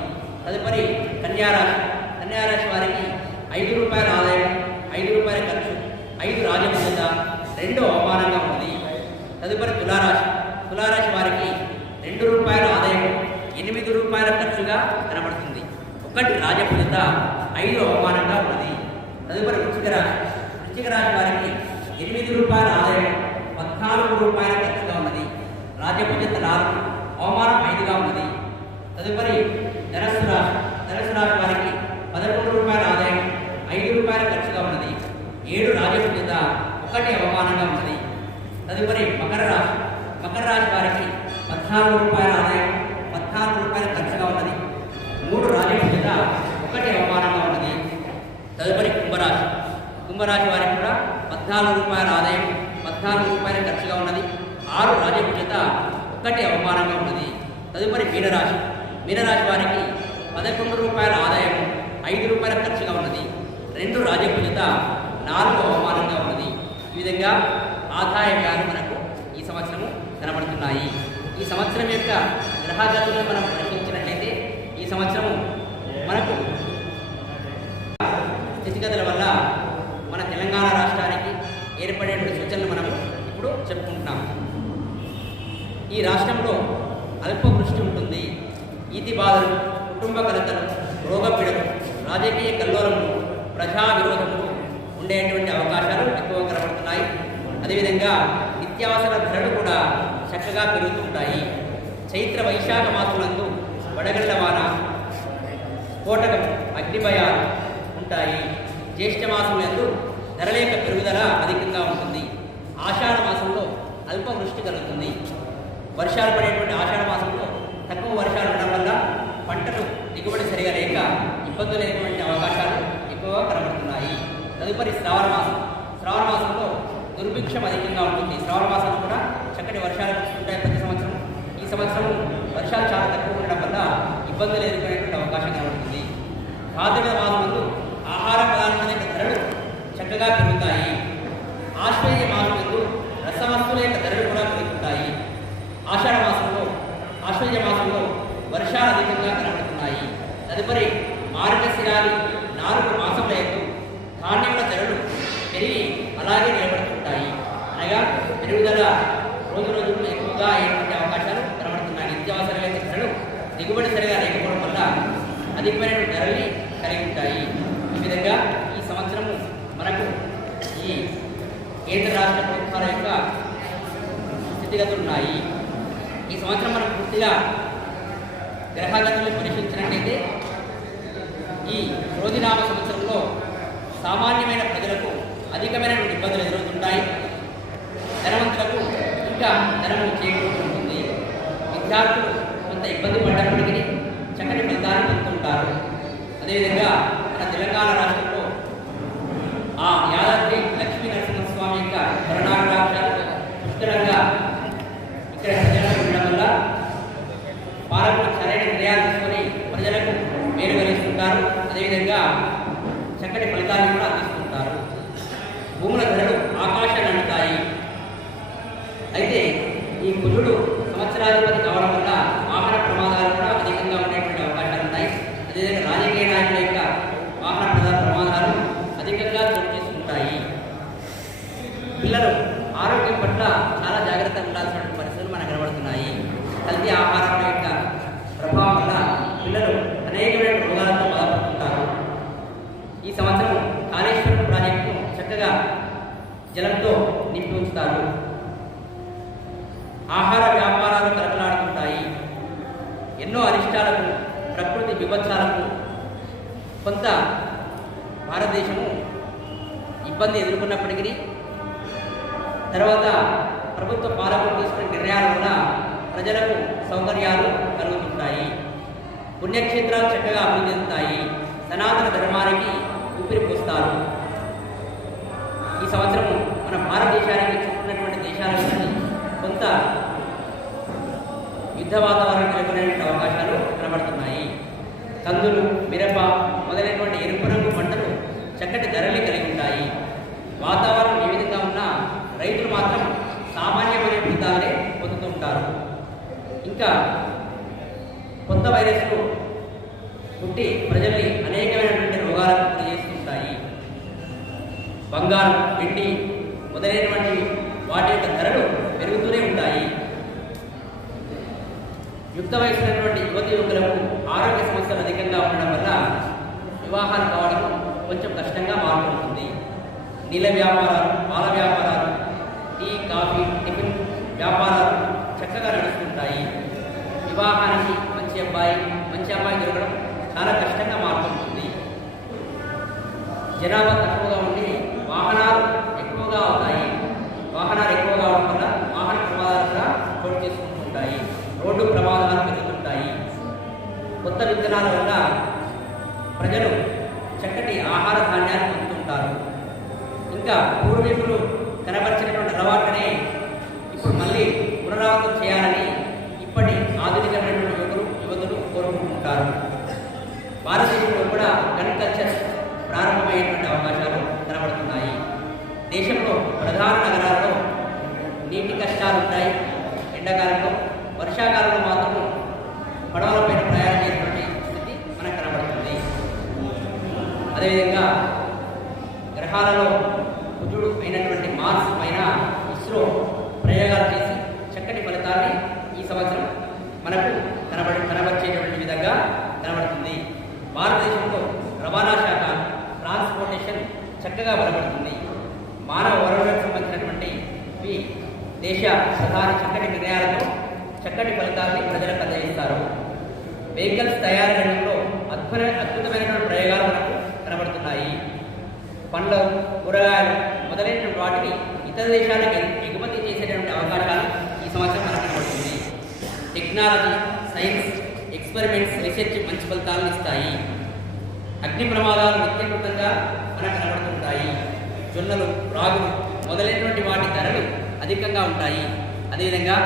తదుపరి కన్యారాశి వారికి 5 రూపాయల ఆదాయం 5 రూపాయల ఖర్చు, 5 రాజపూజంగా, 2 అవమానంగా ఉన్నది. తదుపరి తులారాశి వారికి 2 రూపాయల ఆదాయం 8 రూపాయల ఖర్చుగా కనబడుతుంది. 1 రాజపూజత, 5 అవమానంగా ఉన్నది. తదుపరి వృశ్చిక రాశి వారికి 8 రూపాయల ఆదాయం 14 రూపాయల ఖర్చుగా ఉన్నది. రాజపూజత 4, అవమానం 5గా ఉన్నది. తదుపరి ధనుస్సు రాశి వారికి 11 రూపాయల ఆదాయం 5 రూపాయల ఖర్చుగా ఉన్నది. 7 రాజపూజత, 1 అవమానంగా ఉన్నది. తదుపరి మకర మకర రాశి వారికి 14 రూపాయల ఆదాయం, 14 రూపాయల ఖర్చుగా ఉన్నది. 3 రాజ్యపు చేత 1 అవమానంగా ఉన్నది. తదుపరి కుంభరాశి. కుంభరాశి వారికి కూడా 14 రూపాయల ఆదాయం, 14 రూపాయల ఖర్చుగా ఉన్నది. 6 రాజ్యపు చేత 1 అవమానంగా ఉన్నది. తదుపరి మీనరాశి. మీనరాశి వారికి 11 రూపాయల ఆదాయం, 5 రూపాయల ఖర్చుగా ఉన్నది. 2 రాజ్యపు చేత 4 అవమానంగా ఉన్నది. ఈ విధంగా ఆదాయ వ్యయాలు మనకు ఈ సంవత్సరము కనబడుతున్నాయి. ఈ సంవత్సరం యొక్క గ్రహగతులను మనం పరిశీలించినట్లయితే ఈ సంవత్సరము మనకు స్థితిగతుల వల్ల మన తెలంగాణ రాష్ట్రానికి ఏర్పడే సూచనలు మనము ఇప్పుడు చెప్పుకుంటున్నాం. ఈ రాష్ట్రంలో అల్పవృష్టి ఉంటుంది. ఈతి బాధలు, కుటుంబ కలతలు, రోగపీడలు, రాజకీయ కల్లోలములు, ప్రజా విరోధములు ఉండేటువంటి అవకాశాలు ఎక్కువ కనబడుతున్నాయి. అదేవిధంగా నిత్యావసర ధరలు కూడా చక్కగా పెరుగుతుంటాయి. చైత్ర వైశాఖ మాసులందు వడగళ్ల వాన, స్ఫోటకం, అగ్నిభయాలు ఉంటాయి. జ్యేష్ఠ మాసం యందు ధరల యొక్క పెరుగుదల అధికంగా ఉంటుంది. ఆషాఢ మాసంలో అల్ప వృష్టి కలుగుతుంది. వర్షాలు పడేటువంటి ఆషాఢ మాసంలో తక్కువ వర్షాలు ఉండడం వల్ల పంటలు దిగుబడి సరిగా లేక ఇబ్బందులు లేనటువంటి అవకాశాలు ఎక్కువగా కనబడుతున్నాయి. తదుపరి శ్రావణ మాసం. శ్రావణ మాసంలో దుర్భిక్షం అధికంగా ఉంటుంది. శ్రావణ మాసంలో కూడా చక్కటి వర్షాలు కురుస్తుంటాయి ప్రతి సంవత్సరం. ఈ సంవత్సరం వర్షాలు చాలా తక్కువ ఉండడం వల్ల ఇబ్బందులు ఎదుర్కొనేటువంటి అవకాశం కనబడుతుంది. భాద్రపద మాసంలో ఆహార పదార్థాల యొక్క ధరలు చక్కగా పెరుగుతాయి. ఆశ్వయుజ మాసంలో రసవస్తువుల యొక్క ధరలు కూడా పెరుగుతాయి. ఆశ్వయుజ మాసంలో వర్షాలు అధికంగా కనబడుతున్నాయి. తదుపరి మార్గశిరాది 4 మాసముల యొక్క ధాన్యముల ధరలు పెరిగి అలాగే నిలబడుతుంటాయి. అనగా పెరుగుదల రోజు రోజుకు ఎక్కువగా అయ్యేటువంటి అవకాశాలు కనబడుతున్నాయి. నిత్యావసరాల యొక్క ధరలు దిగుబడి సరిగా లేకపోవడం వల్ల అధికమైన ధరల్ని కలిగి ఉంటాయి. ఈ విధంగా ఈ సంవత్సరము మనకు ఈ కేంద్ర రాష్ట్ర ప్రభుత్వాల యొక్క స్థితిగతులు ఉన్నాయి. ఈ సంవత్సరం మనం పూర్తిగా గ్రహగతులను పరిశీలించినట్లయితే ఈ క్రోధినామ సంవత్సరంలో సామాన్యమైన ప్రజలకు అధికమైన ఇబ్బందులు ఎదురవుతుంటాయి. ధనవంతులకు ఇంకా ధనము చేకూరుతుంది. విద్యార్థులు కొంత ఇబ్బంది పడ్డప్పటికీ చక్కటి ఫలితాన్ని పొందుతుంటారు. అదేవిధంగా మన తెలంగాణ రాష్ట్రంలో ఆ యాదాద్రి లక్ష్మీ నరసింహస్వామి యొక్క కరుణాకటాక్షాలు పుష్కలంగా ఇక్కడ ప్రజలకు ఉండడం వల్ల పాలకులు సరైన నిర్ణయాలు తీసుకొని ప్రజలకు మేలు కలిగిస్తుంటారు. అదేవిధంగా చక్కటి ఫలితాలను కూడా అందిస్తుంటారు. భూముల ధరలు ఆకాశాన్ని అందుతాయి. అయితే ఈ కుజుడు సంవత్సరాధిపతి కావడం వల్ల వాహన ప్రమాదాలు కూడా అధికంగా ఉండేటువంటి అవకాశాలు ఉన్నాయి. అదేవిధంగా రాజకీయ నాయకుల యొక్క వాహన ప్రమాదాలు అధికంగా చోటు చేసుకుంటాయి. పిల్లలు ఆరోగ్యం పట్ల చాలా జాగ్రత్తగా ఉండాల్సిన పరిస్థితులు మనకు కనబడుతున్నాయి. కల్తీ ఆహారం యొక్క ప్రభావం వల్ల పిల్లలు అనేకమైన రోగాలతో బాధపడుతుంటారు. ఈ సంవత్సరం కాళేశ్వరం ప్రాజెక్టును చక్కగా జలంతో నింపి ఉంచుతారు. ఆహార వ్యాపారాలు కలకలాడుతుంటాయి. ఎన్నో అరిష్టాలకు, ప్రకృతి విభత్సాలకు కొంత భారతదేశము ఇబ్బంది ఎదుర్కొన్నప్పటికీ తర్వాత ప్రభుత్వ పాలకులు తీసుకునే నిర్ణయాల వల్ల ప్రజలకు సౌకర్యాలు కలుగుతుంటాయి. పుణ్యక్షేత్రాలు చక్కగా అభివృద్ధి చెందుతాయి. సనాతన ధర్మానికి ఊపిరి పోస్తారు. ఈ సంవత్సరం మన భారతదేశానికి చుట్టున్నటువంటి దేశాలన్నీ కొంత యుద్ధ వాతావరణం నెలకొనేటువంటి అవకాశాలు కనబడుతున్నాయి. కందులు, మిరప మొదలైనటువంటి ఎరుపు రంగు పంటలు చక్కటి ధరలు కలిగి ఉంటాయి. వాతావరణం ఏ విధంగా ఉన్నా రైతులు మాత్రం సామాన్యమైన ఫలితాలనే పొందుతుంటారు. ఇంకా కొత్త వైరస్లు పుట్టి ప్రజల్ని అనేకమైనటువంటి రోగాలకు గురి చేస్తుంటాయి. బంగారం, వెండి మొదలైనటువంటి వాటి యొక్క ధరలు పెరుగుతూనే ఉంటాయి. యుక్త వయసున్నటువంటి యువతి యువకులకు ఆరోగ్య సమస్యలు అధికంగా ఉండడం వల్ల వివాహాలు కావడం కొంచెం కష్టంగా మారుతుంది. నీళ్ళ వ్యాపారాలు, పాల వ్యాపారాలు, టీ, కాఫీ, టిఫిన్ వ్యాపారాలు చక్కగా నడుస్తుంటాయి. వివాహానికి మంచి అబ్బాయి దొరకడం చాలా కష్టంగా మారుతుంటుంది. జనాభా తక్కువగా ఉండి వాహనాలు ఎక్కువగా అవుతాయి. వాహనాలు ఎక్కువగా అవడం వల్ల వాహన ప్రమాదాలు కూడా పూర్వీకులు కనబరిచినటువంటి అలవాట్లనే ఇప్పుడు మళ్ళీ పునరావృతం చేయాలని ఇప్పటి ఆధునికమైనటువంటి యువతులు కోరుకుంటుంటారు. భారతదేశంలో కూడా గన్ కల్చర్ ప్రారంభమయ్యేటువంటి అవకాశాలు కనబడుతున్నాయి. దేశంలో ప్రధాన నగరాల్లో నీటి కష్టాలు ఉంటాయి. ఎండాకాలంలో, వర్షాకాలంలో మాత్రం పడవలపైన ప్రయాణం చేసేటువంటి స్థితి మనకు కనబడుతుంది. అదేవిధంగా గ్రహాలలో కుజుడు అయినటువంటి మార్స్ పైన ఇస్రో ప్రయోగాలు చేసి చక్కటి ఫలితాన్ని ఈ సంవత్సరం మనకు కనబరిచేటువంటి విధంగా కనబడుతుంది. భారతదేశంలో రవాణా శాఖ, ట్రాన్స్పోర్టేషన్ చక్కగా బలపడుతుంది. మానవ వనరులకు సంబంధించినటువంటి ఈ దేశ ప్రధాని చక్కటి నిర్ణయాలతో చక్కటి ఫలితాన్ని ప్రజలకు అందజేస్తారు. వెహికల్స్ తయారీ రంగంలో అద్భుతమైనటువంటి ప్రయోగాలు మనకు కనబడుతున్నాయి. పండ్లు, కూరగాయలు మొదలైనటువంటి వాటిని ఇతర దేశాలకు ఎగుమతి చేసేటువంటి అవకాశాలు ఈ సంవత్సరం మనకు కనబడుతుంది. టెక్నాలజీ, సైన్స్, ఎక్స్పెరిమెంట్స్, రీసెర్చ్ మంచి ఫలితాలను ఇస్తాయి. అగ్ని ప్రమాదాలు నిత్యకృతంగా మనకు కనబడుతుంటాయి. జొన్నలు, రాగులు మొదలైనటువంటి వాటి ధరలు అధికంగా ఉంటాయి. అదేవిధంగా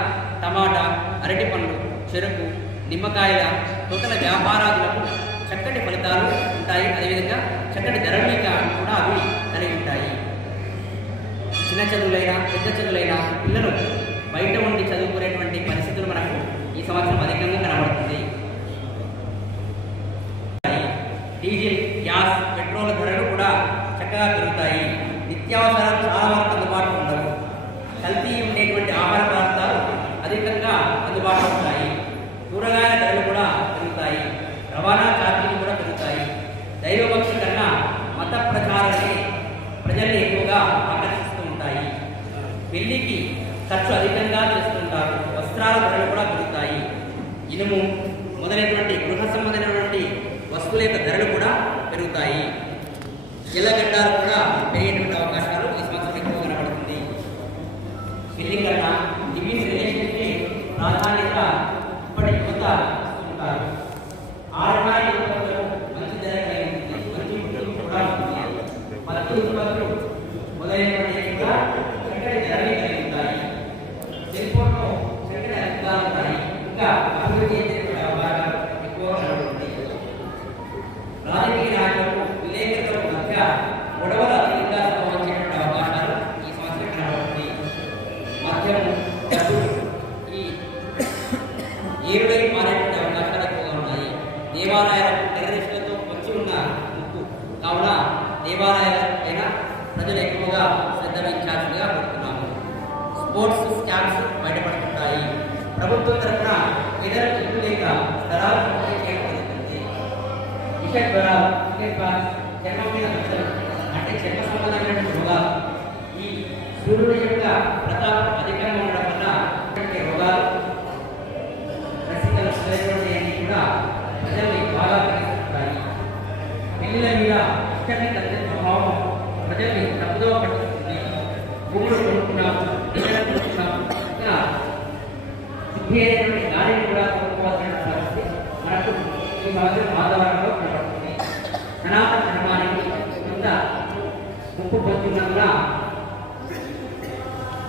టమాటా, అరటి పండ్లు, చెరుకు, నిమ్మకాయల తోటల వ్యాపారాదులకు చక్కటి ఫలితాలు ఉంటాయి. అదేవిధంగా చక్కటి ధరలు కూడా అవి కలిగి ఉంటాయి. చిన్న చదువులైనా పెద్ద చదువులైనా పిల్లలు బయట ఉండి చదువుకునేటువంటి పరిస్థితులు మనకు ఈ సంవత్సరం అధికంగా కనబడుతుంది. డీజిల్, గ్యాస్, పెట్రోల్ ధరలు కూడా చక్కగా పెరుగుతాయి. నిత్యావసరాలు చాలా వరకు అందుబాటులో ఉండవు. కల్తీ ఉండేటువంటి ఆహార పదార్థాలు అధికంగా అందుబాటులో ఉంటాయి. కూరగాయల ధరలు కూడా పెరుగుతాయి. రవాణా ఛార్జీలు కూడా పెరుగుతాయి. దైవభక్తి కన్నా మత ప్రచారాన్ని ప్రజల్ని ఎక్కువగా ఆకర్షిస్తూ ఉంటాయి. పెళ్లికి ఖర్చు అధికంగా చేస్తుంటారు. వస్త్రాల ధరలు కూడా పెరుగుతాయి. ఇనుము మొదలైనటువంటి గృహ సంబంధమైనటువంటి వస్తువుల యొక్క ధరలు కూడా పెరుగుతాయి. ఎల్లగడ్డాలు కూడా పెరిగేటువంటి అవకాశాలు ఈ సంవత్సరం ఎక్కువ కనబడుతుంది. పెళ్లి కన్నా లివింగ్ రిలేషన్కి ప్రాధాన్యత ఇప్పటి యువత ఇస్తుంటారు. ఆడవారి యువతలకు మంచి ధర కలిగి ఉంటుంది. మంచి గుర్తింపు కూడా ఉంటుంది. మత్తు ఉత్పత్తులు మొదలైనటువంటి కూడా చక్కటి ధరలు కలిగి ఉంటాయి. సెల్ఫోన్లో చక్కటి అద్భుతాలు ఉంటాయి. ఇంకా అభివృద్ధి చేసేటువంటి అవకాశాలు ఎక్కువగా కనబడుతుంది. రాజకీయ నాయకులకు, విలేకరులకు మధ్య గొడవలు అధికంగా సంభవించేటువంటి అవకాశాలు ఈ సంవత్సరం కనబడుతుంది. మద్యము, డబ్బులు ఈ ఏరుడై మారేటువంటి అవకాశాలు ఎక్కువగా ఉన్నాయి. దేవాలయాలకు టెర్రరిస్టులతో వచ్చి ఉన్న ముక్కు కావున దేవాలయాలపైన ప్రజలు ఎక్కువగా శ్రద్ధ వహించాల్సిందిగా కోరుతున్నాము. స్పోర్ట్స్ స్కామ్స్ బయటపడుతుంటాయి. ప్రభుత్వం తరఫున ఇతర చిక్కులు లేక స్థలాలు పంపిణీ చేయడం జరుగుతుంది. విష జ్వరాలు, చర్మం మీద మచ్చలు అంటే చర్మ సంబంధమైన రోగాలు, ఈ సూర్యుడి యొక్క ప్రతాపం అధికంగా ఉండడం వల్ల రోగాలు, రసికలు మొదలైనటువంటి కూడా ప్రజల్ని బాగా కలిగిస్తుంటాయి. పెళ్లిల మీద ఇష్టంగా కలిగే స్వభావం ప్రజల్ని తప్పుదో పడుతుంది. భూములు కొనుక్కున్నాము, ఇతరులు కొనుక్కున్నాము, ఇంకా శుద్ధి అయినటువంటి గాలిని కూడా కొనుక్కోవాల్సిన పరిస్థితి మనకు ఈ సంవత్సరం వాతావరణంలో కనబడుతుంది. సనాతన ధర్మానికి కొంత ముప్పు పొందుతున్న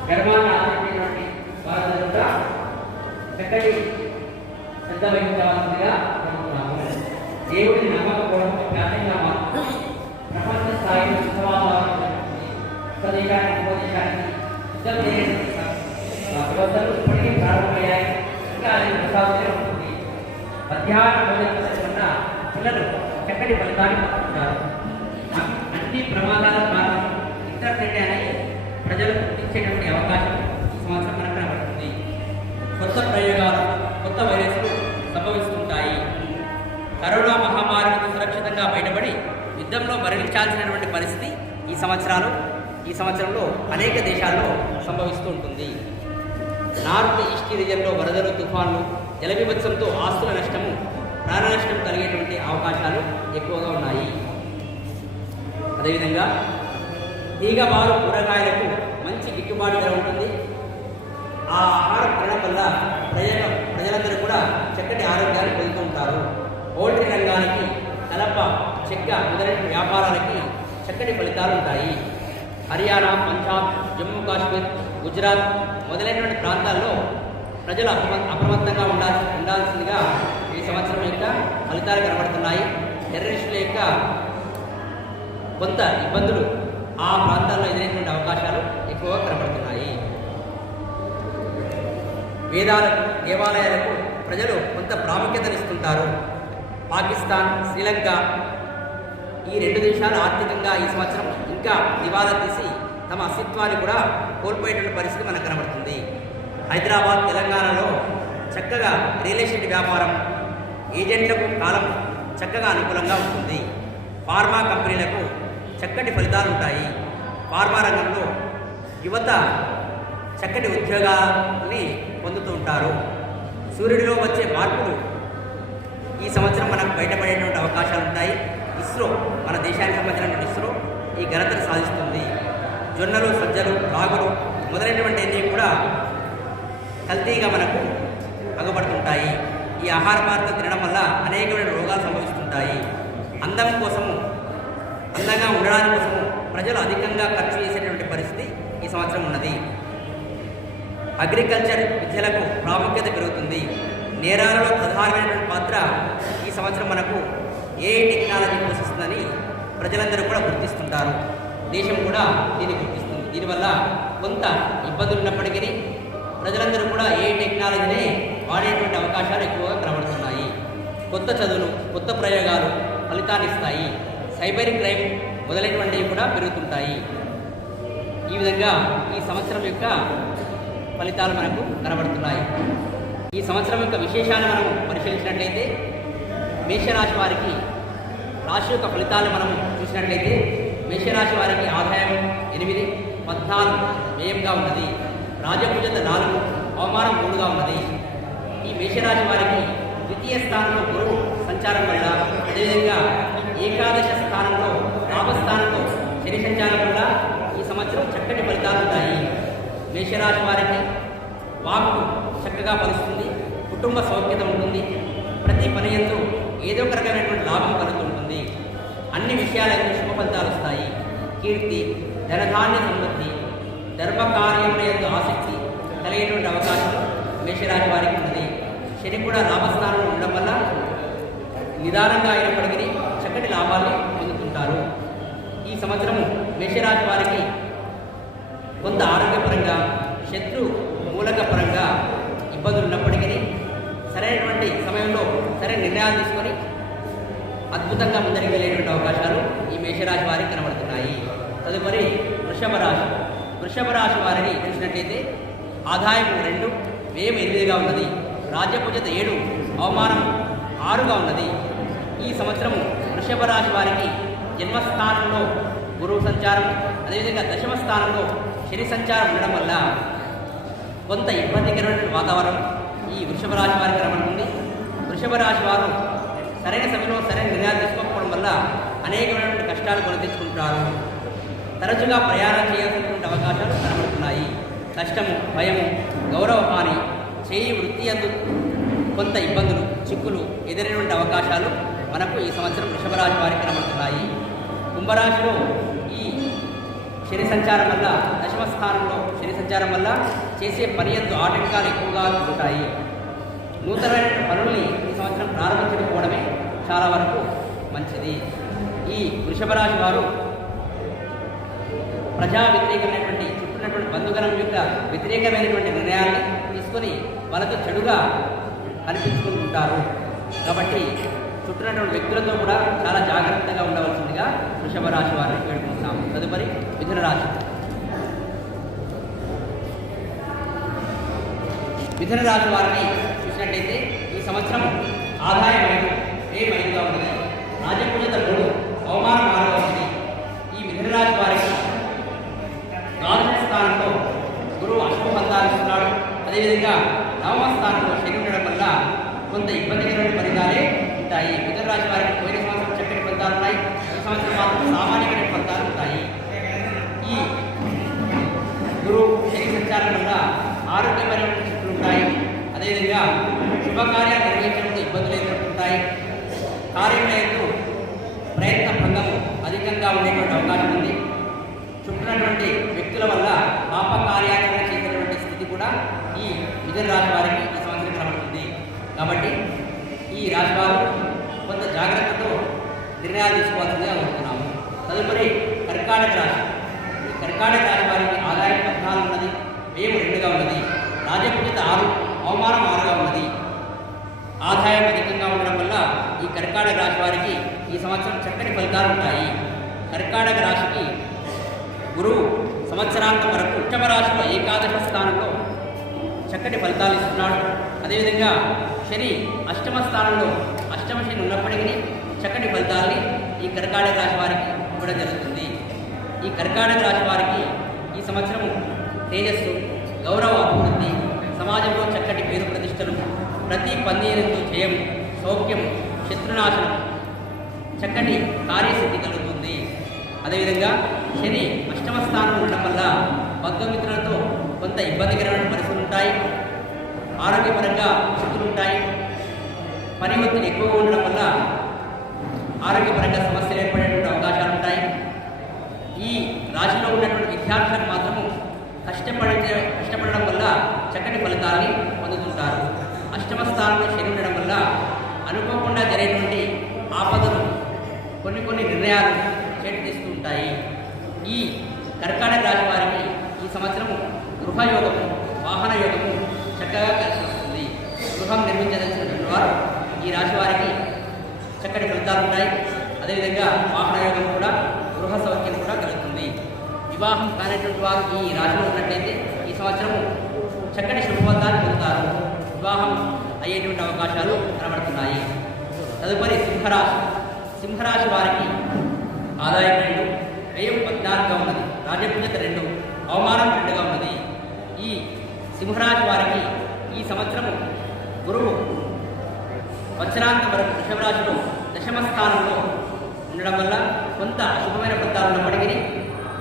గర్వాన్ని ఆచరించేటువంటి వారందరూ కూడా చక్కటి శ్రద్ధ వహించవలసిందిగా కోరుతున్నాము. దేవుడిని నమ్మకపోవడం ప్రాధాన్యంగా మాత్రం ప్రపంచ స్థాయిలో విశ్వాసాలను స్వదేశానికి ఉపదేశానికి సిద్ధం చేయడానికి వ్యవస్థలు ఇప్పటికీ ప్రారంభమయ్యాయి. ఇంకా అది కొనసాగుతూనే ఉంటుంది. మధ్యాహ్న భోజనం చేస్తున్న పిల్లలు చక్కటి ఫలితాన్ని పొందుతున్నారు. అన్ని ప్రమాదాల కారణం ఇంటర్నెట్ అనేది ప్రజలు గుర్తించేటువంటి అవకాశం ఈ సంవత్సరం మనకు కనబడుతుంది. కొత్త ప్రయోగాలు, కొత్త వైరస్లు సంభవిస్తుంటాయి. కరోనా మహమ్మారి నుంచి సురక్షితంగా బయటపడి యుద్ధంలో మరణించాల్సినటువంటి పరిస్థితి ఈ సంవత్సరంలో అనేక దేశాల్లో సంభవిస్తూ ఉంటుంది. నార్త్ ఈస్ట్ రీజియన్లో వరదలు, తుఫాన్లు, జల విభత్సంతో ఆస్తుల నష్టము, ప్రాణ నష్టం కలిగేటువంటి అవకాశాలు ఎక్కువగా ఉన్నాయి. అదేవిధంగా తీగబారు కూరగాయలకు మంచి గిట్టుబాటు ధర ఉంటుంది. ఆ ఆహారం తినడం వల్ల ప్రజలందరూ కూడా చక్కటి ఆరోగ్యాన్ని పొందుతూ ఉంటారు. పౌల్ట్రీ రంగానికి, కలప, చెక్క మొదలైన వ్యాపారాలకి చక్కటి ఫలితాలు ఉంటాయి. హర్యానా, పంజాబ్, జమ్మూ కాశ్మీర్, గుజరాత్ మొదలైనటువంటి ప్రాంతాల్లో ప్రజలు అప్రమత్తంగా ఉండాల్సిందిగా ఈ సంవత్సరం యొక్క ఫలితాలు కనబడుతున్నాయి. టెర్రరిస్టుల యొక్క కొంత ఇబ్బందులు ఆ ప్రాంతాల్లో ఎదురైనటువంటి అవకాశాలు ఎక్కువగా కనబడుతున్నాయి. వేదాలకు, దేవాలయాలకు ప్రజలు కొంత ప్రాముఖ్యతనిస్తుంటారు. పాకిస్తాన్, శ్రీలంక ఈ రెండు దేశాలు ఆర్థికంగా ఈ సంవత్సరం ఇంకా దివాలా తీసి తమ అస్తిత్వాన్ని కూడా కోల్పోయేటువంటి పరిస్థితి మనకు కనబడుతుంది. హైదరాబాద్, తెలంగాణలో చక్కగా రియల్ ఎస్టేట్ వ్యాపారం, ఏజెంట్లకు కాలం చక్కగా అనుకూలంగా ఉంటుంది. ఫార్మా కంపెనీలకు చక్కటి ఫలితాలు ఉంటాయి. ఫార్మా రంగంలో యువత చక్కటి ఉద్యోగాల్ని పొందుతూ ఉంటారు. సూర్యుడిలో వచ్చే మార్పులు ఈ సంవత్సరం మనకు బయటపడేటువంటి అవకాశాలు ఉంటాయి. ఇస్రో, మన దేశానికి సంబంధించిన ఇస్రో ఈ ఘనతను సాధిస్తుంది. జొన్నలు, సజ్జలు, రాగులు మొదలైనటువంటి కూడా కల్తీగా మనకు అగబడుతుంటాయి. ఈ ఆహార పదార్థం తినడం వల్ల అనేకమైన రోగాలు సంభవిస్తుంటాయి. అందం కోసము, అందంగా ఉండడానికి కోసము ప్రజలు అధికంగా ఖర్చు చేసేటువంటి పరిస్థితి ఈ సంవత్సరం ఉన్నది. అగ్రికల్చర్ విద్యలకు ప్రాముఖ్యత పెరుగుతుంది. నేరాలలో ప్రధానమైనటువంటి పాత్ర ఈ సంవత్సరం మనకు ఏఐ టెక్నాలజీ పోషిస్తుందని ప్రజలందరూ కూడా గుర్తిస్తుంటారు. దేశం కూడా దీన్ని గుర్తిస్తుంది. దీనివల్ల కొంత ఇబ్బందులు ఉన్నప్పటికీ ప్రజలందరూ కూడా ఏఐ టెక్నాలజీని వాడేటువంటి అవకాశాలు ఎక్కువగా కనబడుతున్నాయి. కొత్త చదువులు, కొత్త ప్రయోగాలు ఫలితాన్ని ఇస్తాయి. సైబర్ క్రైమ్ మొదలైనటువంటివి కూడా పెరుగుతుంటాయి. ఈ విధంగా ఈ సంవత్సరం యొక్క ఫలితాలు మనకు కనబడుతున్నాయి. ఈ సంవత్సరం యొక్క విశేషాన్ని మనం పరిశీలించినట్లయితే మేషరాశి వారికి రాశి యొక్క ఫలితాలను మనం చూసినట్లయితే మేషరాశి వారికి ఆదాయం 8, 14 వ్యయంగా ఉన్నది. రాజపూజత 4, అవమానం 3గా ఉన్నది. ఈ మేషరాశి వారికి ద్వితీయ స్థానంలో గురువు సంచారం వల్ల, అదేవిధంగా ఏకాదశ స్థానంలో లాభస్థానంలో శని సంచారం వల్ల ఈ సంవత్సరం చక్కటి ఫలితాలు ఉంటాయి. మేషరాశి వారికి వాక్కు చక్కగా ఫలిస్తుంది. కుటుంబ సౌఖ్యత ఉంటుంది. ప్రతి పని యందు ఏదో ఒక రకమైనటువంటి లాభం కలుగుతుంటుంది. అన్ని విషయాలందు శుభ ఫలితాలు వస్తాయి. కీర్తి, ధనధాన్య సమృద్ధి, ధర్మకార్యముల యందు ఆసక్తి కలిగేటువంటి అవకాశం మేషరాశి వారికి ఉన్నది. శని కూడా లాభస్థానంలో ఉండడం వల్ల నిదానంగా అయినప్పటికీ చక్కటి లాభాన్ని పొందుతుంటారు. ఈ సంవత్సరము మేషరాశి వారికి కొంత ఆరోగ్యపరంగా, శత్రు మూలక పరంగా ఇబ్బందులు ఉన్నప్పటికీ సరైనటువంటి సమయంలో సరైన నిర్ణయాలు తీసుకొని అద్భుతంగా ముందరికి వెళ్ళేటువంటి అవకాశాలు ఈ మేషరాశి వారికి కనబడుతున్నాయి. తదుపరి వృషభ రాశి. వృషభ రాశి వారిని చూసినట్లయితే ఆదాయం 2, వ్యయం 8గా ఉన్నది. రాజ్యపూజత 7, అవమానం 6గా ఉన్నది. ఈ సంవత్సరం వృషభ రాశి వారికి జన్మస్థానంలో గురువు సంచారం, అదేవిధంగా దశమ స్థానంలో శని సంచారం ఉండడం వల్ల కొంత ఇబ్బందికరమైన వాతావరణం ఈ వృషభ రాశి వారికి కనబడుతుంది. వృషభ రాశి వారు సరైన సమయంలో సరైన నిర్ణయాలు తీసుకోకపోవడం వల్ల అనేకమైనటువంటి కష్టాలు కొని తెచ్చుకుంటారు. తరచుగా ప్రయాణం చేయాల్సినటువంటి అవకాశాలు కనబడుతున్నాయి. కష్టము, భయము, గౌరవ హాని, చేయి వృత్తి అందు కొంత ఇబ్బందులు, చిక్కులు ఎదురైనటువంటి అవకాశాలు మనకు ఈ సంవత్సరం వృషభ రాశి వారికి కనబడుతున్నాయి. కుంభరాశిలో ఈ శని సంచారం వల్ల, దశమ స్థానంలో శని సంచారం వల్ల చేసే పని యందు ఆటంకాలు ఎక్కువగా ఉంటాయి. నూతనమైన పనుల్ని ఈ సంవత్సరం ప్రారంభించకపోవడమే చాలా వరకు మంచిది. ఈ వృషభ రాశి వారు ప్రజా వ్యతిరేకమైనటువంటి చుట్టూనటువంటి బంధుగణం యొక్క వ్యతిరేకమైనటువంటి నిర్ణయాన్ని తీసుకొని వాళ్ళతో చెడుగా అనిపించుకుంటుంటారు. కాబట్టి చుట్టూనటువంటి వ్యక్తులతో కూడా చాలా జాగ్రత్తగా ఉండవలసిందిగా వృషభ రాశి వారిని వేడుకుంటున్నాము. తదుపరి మిథున రాశి. మిథున రాశి వారిని చూసినట్లయితే ఈ సంవత్సరం ఆదాయం 5గా ఉన్నది. రాజపూజత 3, అవమానం 6గా ఉన్నది. ఈ మిథున రాశి వారికి ద్వాదశ స్థానంలో గురువు అశుభ ఫలితాలు ఇస్తున్నాడు. అదేవిధంగా నవమ స్థానంలో శని ఉండడం వల్ల కొంత ఇబ్బందికరమైన ఫలితాలే ఉంటాయి. మిథున రాశి వారికి పోయిన సంవత్సరం చక్కటి ఫలితాలు ఉన్నాయి. ఈ సంవత్సరం మాత్రం సామాన్యమైన ఫలితాలు ఉంటాయి. ఈ గురువు శని సంచారం వల్ల ఆరోగ్యపరమైన చిక్కులు ఉంటాయి. అదేవిధంగా శుభకార్యాలు నిర్వహించడంలో ఇబ్బందులు ఎదుర్కొంటాయి. కార్యములందు ప్రయత్న భంగము అధికంగా ఉండేటువంటి అవకాశం ఉంది. చుట్టినటువంటి వ్యక్తుల వల్ల పాప కార్యాచరణ చేసేటువంటి స్థితి కూడా ఈ మిథున రాశి వారికి ఈ సంవత్సరం కనబడుతుంది. కాబట్టి ఈ రాశి వారు కొంత జాగ్రత్తతో నిర్ణయాలు తీసుకోవాల్సిందిగా అనుకుంటున్నాము. తదుపరి కర్కాటక రాశి. ఈ కర్కాటక రాశి వారికి ఆదాయం 14 ఉన్నది, వ్యయం 2గా ఉన్నది, రాజపూజిత 6, అవమానం 6గా ఉన్నది. ఆదాయం అధికంగా ఉండడం వల్ల ఈ కర్కాటక రాశి వారికి ఈ సంవత్సరం చక్కటి ఫలితాలు ఉంటాయి. కర్కాటక రాశికి గురువు సంవత్సరాంతం వరకు వృషభ రాశిలో ఏకాదశ స్థానంలో చక్కటి ఫలితాలు ఇస్తున్నాడు. అదేవిధంగా శని అష్టమ స్థానంలో అష్టమ శని ఉన్నప్పటికీ చక్కటి ఫలితాలని ఈ కర్కాటక రాశి వారికి ఇవ్వడం జరుగుతుంది. ఈ కర్కాటక రాశి వారికి ఈ సంవత్సరం తేజస్సు, గౌరవ అభివృద్ధి, సమాజంలో చక్కటి పేరు ప్రతిష్టలు, ప్రతి పనితో జయం, సౌఖ్యం, శత్రునాశనం, చక్కటి కార్యసిద్ధి కలుగుతుంది. అదేవిధంగా శని అష్టమ స్థానం ఉండడం వల్ల బంధుమిత్రులతో కొంత ఇబ్బందికరమైన పరిస్థితులు ఉంటాయి. ఆరోగ్యపరంగా చిక్కులు ఉంటాయి. పని ఒత్తిడి ఎక్కువగా ఉండడం వల్ల ఆరోగ్యపరంగా సమస్యలు ఏర్పడేటువంటి అవకాశాలు ఉంటాయి. ఈ రాశిలో ఉన్నటువంటి విద్యార్థులకు మాత్రము కష్టపడడం వల్ల చక్కటి ఫలితాన్ని పొందుతుంటారు. అష్టమ స్థానంలో శని ఉండడం వల్ల అనుకోకుండా జరిగేటువంటి ఆపదలు కొన్ని నిర్ణయాలు చేటు ఉంటాయి. ఈ కర్కాటక రాశి వారికి ఈ సంవత్సరము గృహయోగము, వాహన యోగము చక్కగా కలిసి వస్తుంది. గృహం నిర్మించదలిచినటువంటి వారు ఈ రాశి వారికి చక్కటి ఫలితాలు ఉంటాయి. అదేవిధంగా వాహన యోగం కూడా, గృహ సౌఖ్యం కూడా కలుగుతుంది. వివాహం కానిటువంటి వారు ఈ రాశిలో ఉన్నట్లయితే ఈ సంవత్సరము చక్కటి శుభఫలితాన్ని పొందుతారు. వివాహం అయ్యేటువంటి అవకాశాలు కనబడుతున్నాయి. తదుపరి సింహరాశి. సింహరాశి వారికి ఆదాయం 2, వ్యయం 14గా ఉన్నది, రాజపూజిత 2, అవమానం 2గా ఉన్నది. ఈ సింహరాశి వారికి ఈ సంవత్సరము గురువు వత్సరాంతం వరకు వృషభ రాశిలో దశమ స్థానంలో ఉండడం వల్ల కొంత అశుభమైన ఫలితాలు ఉన్నప్పటికీ,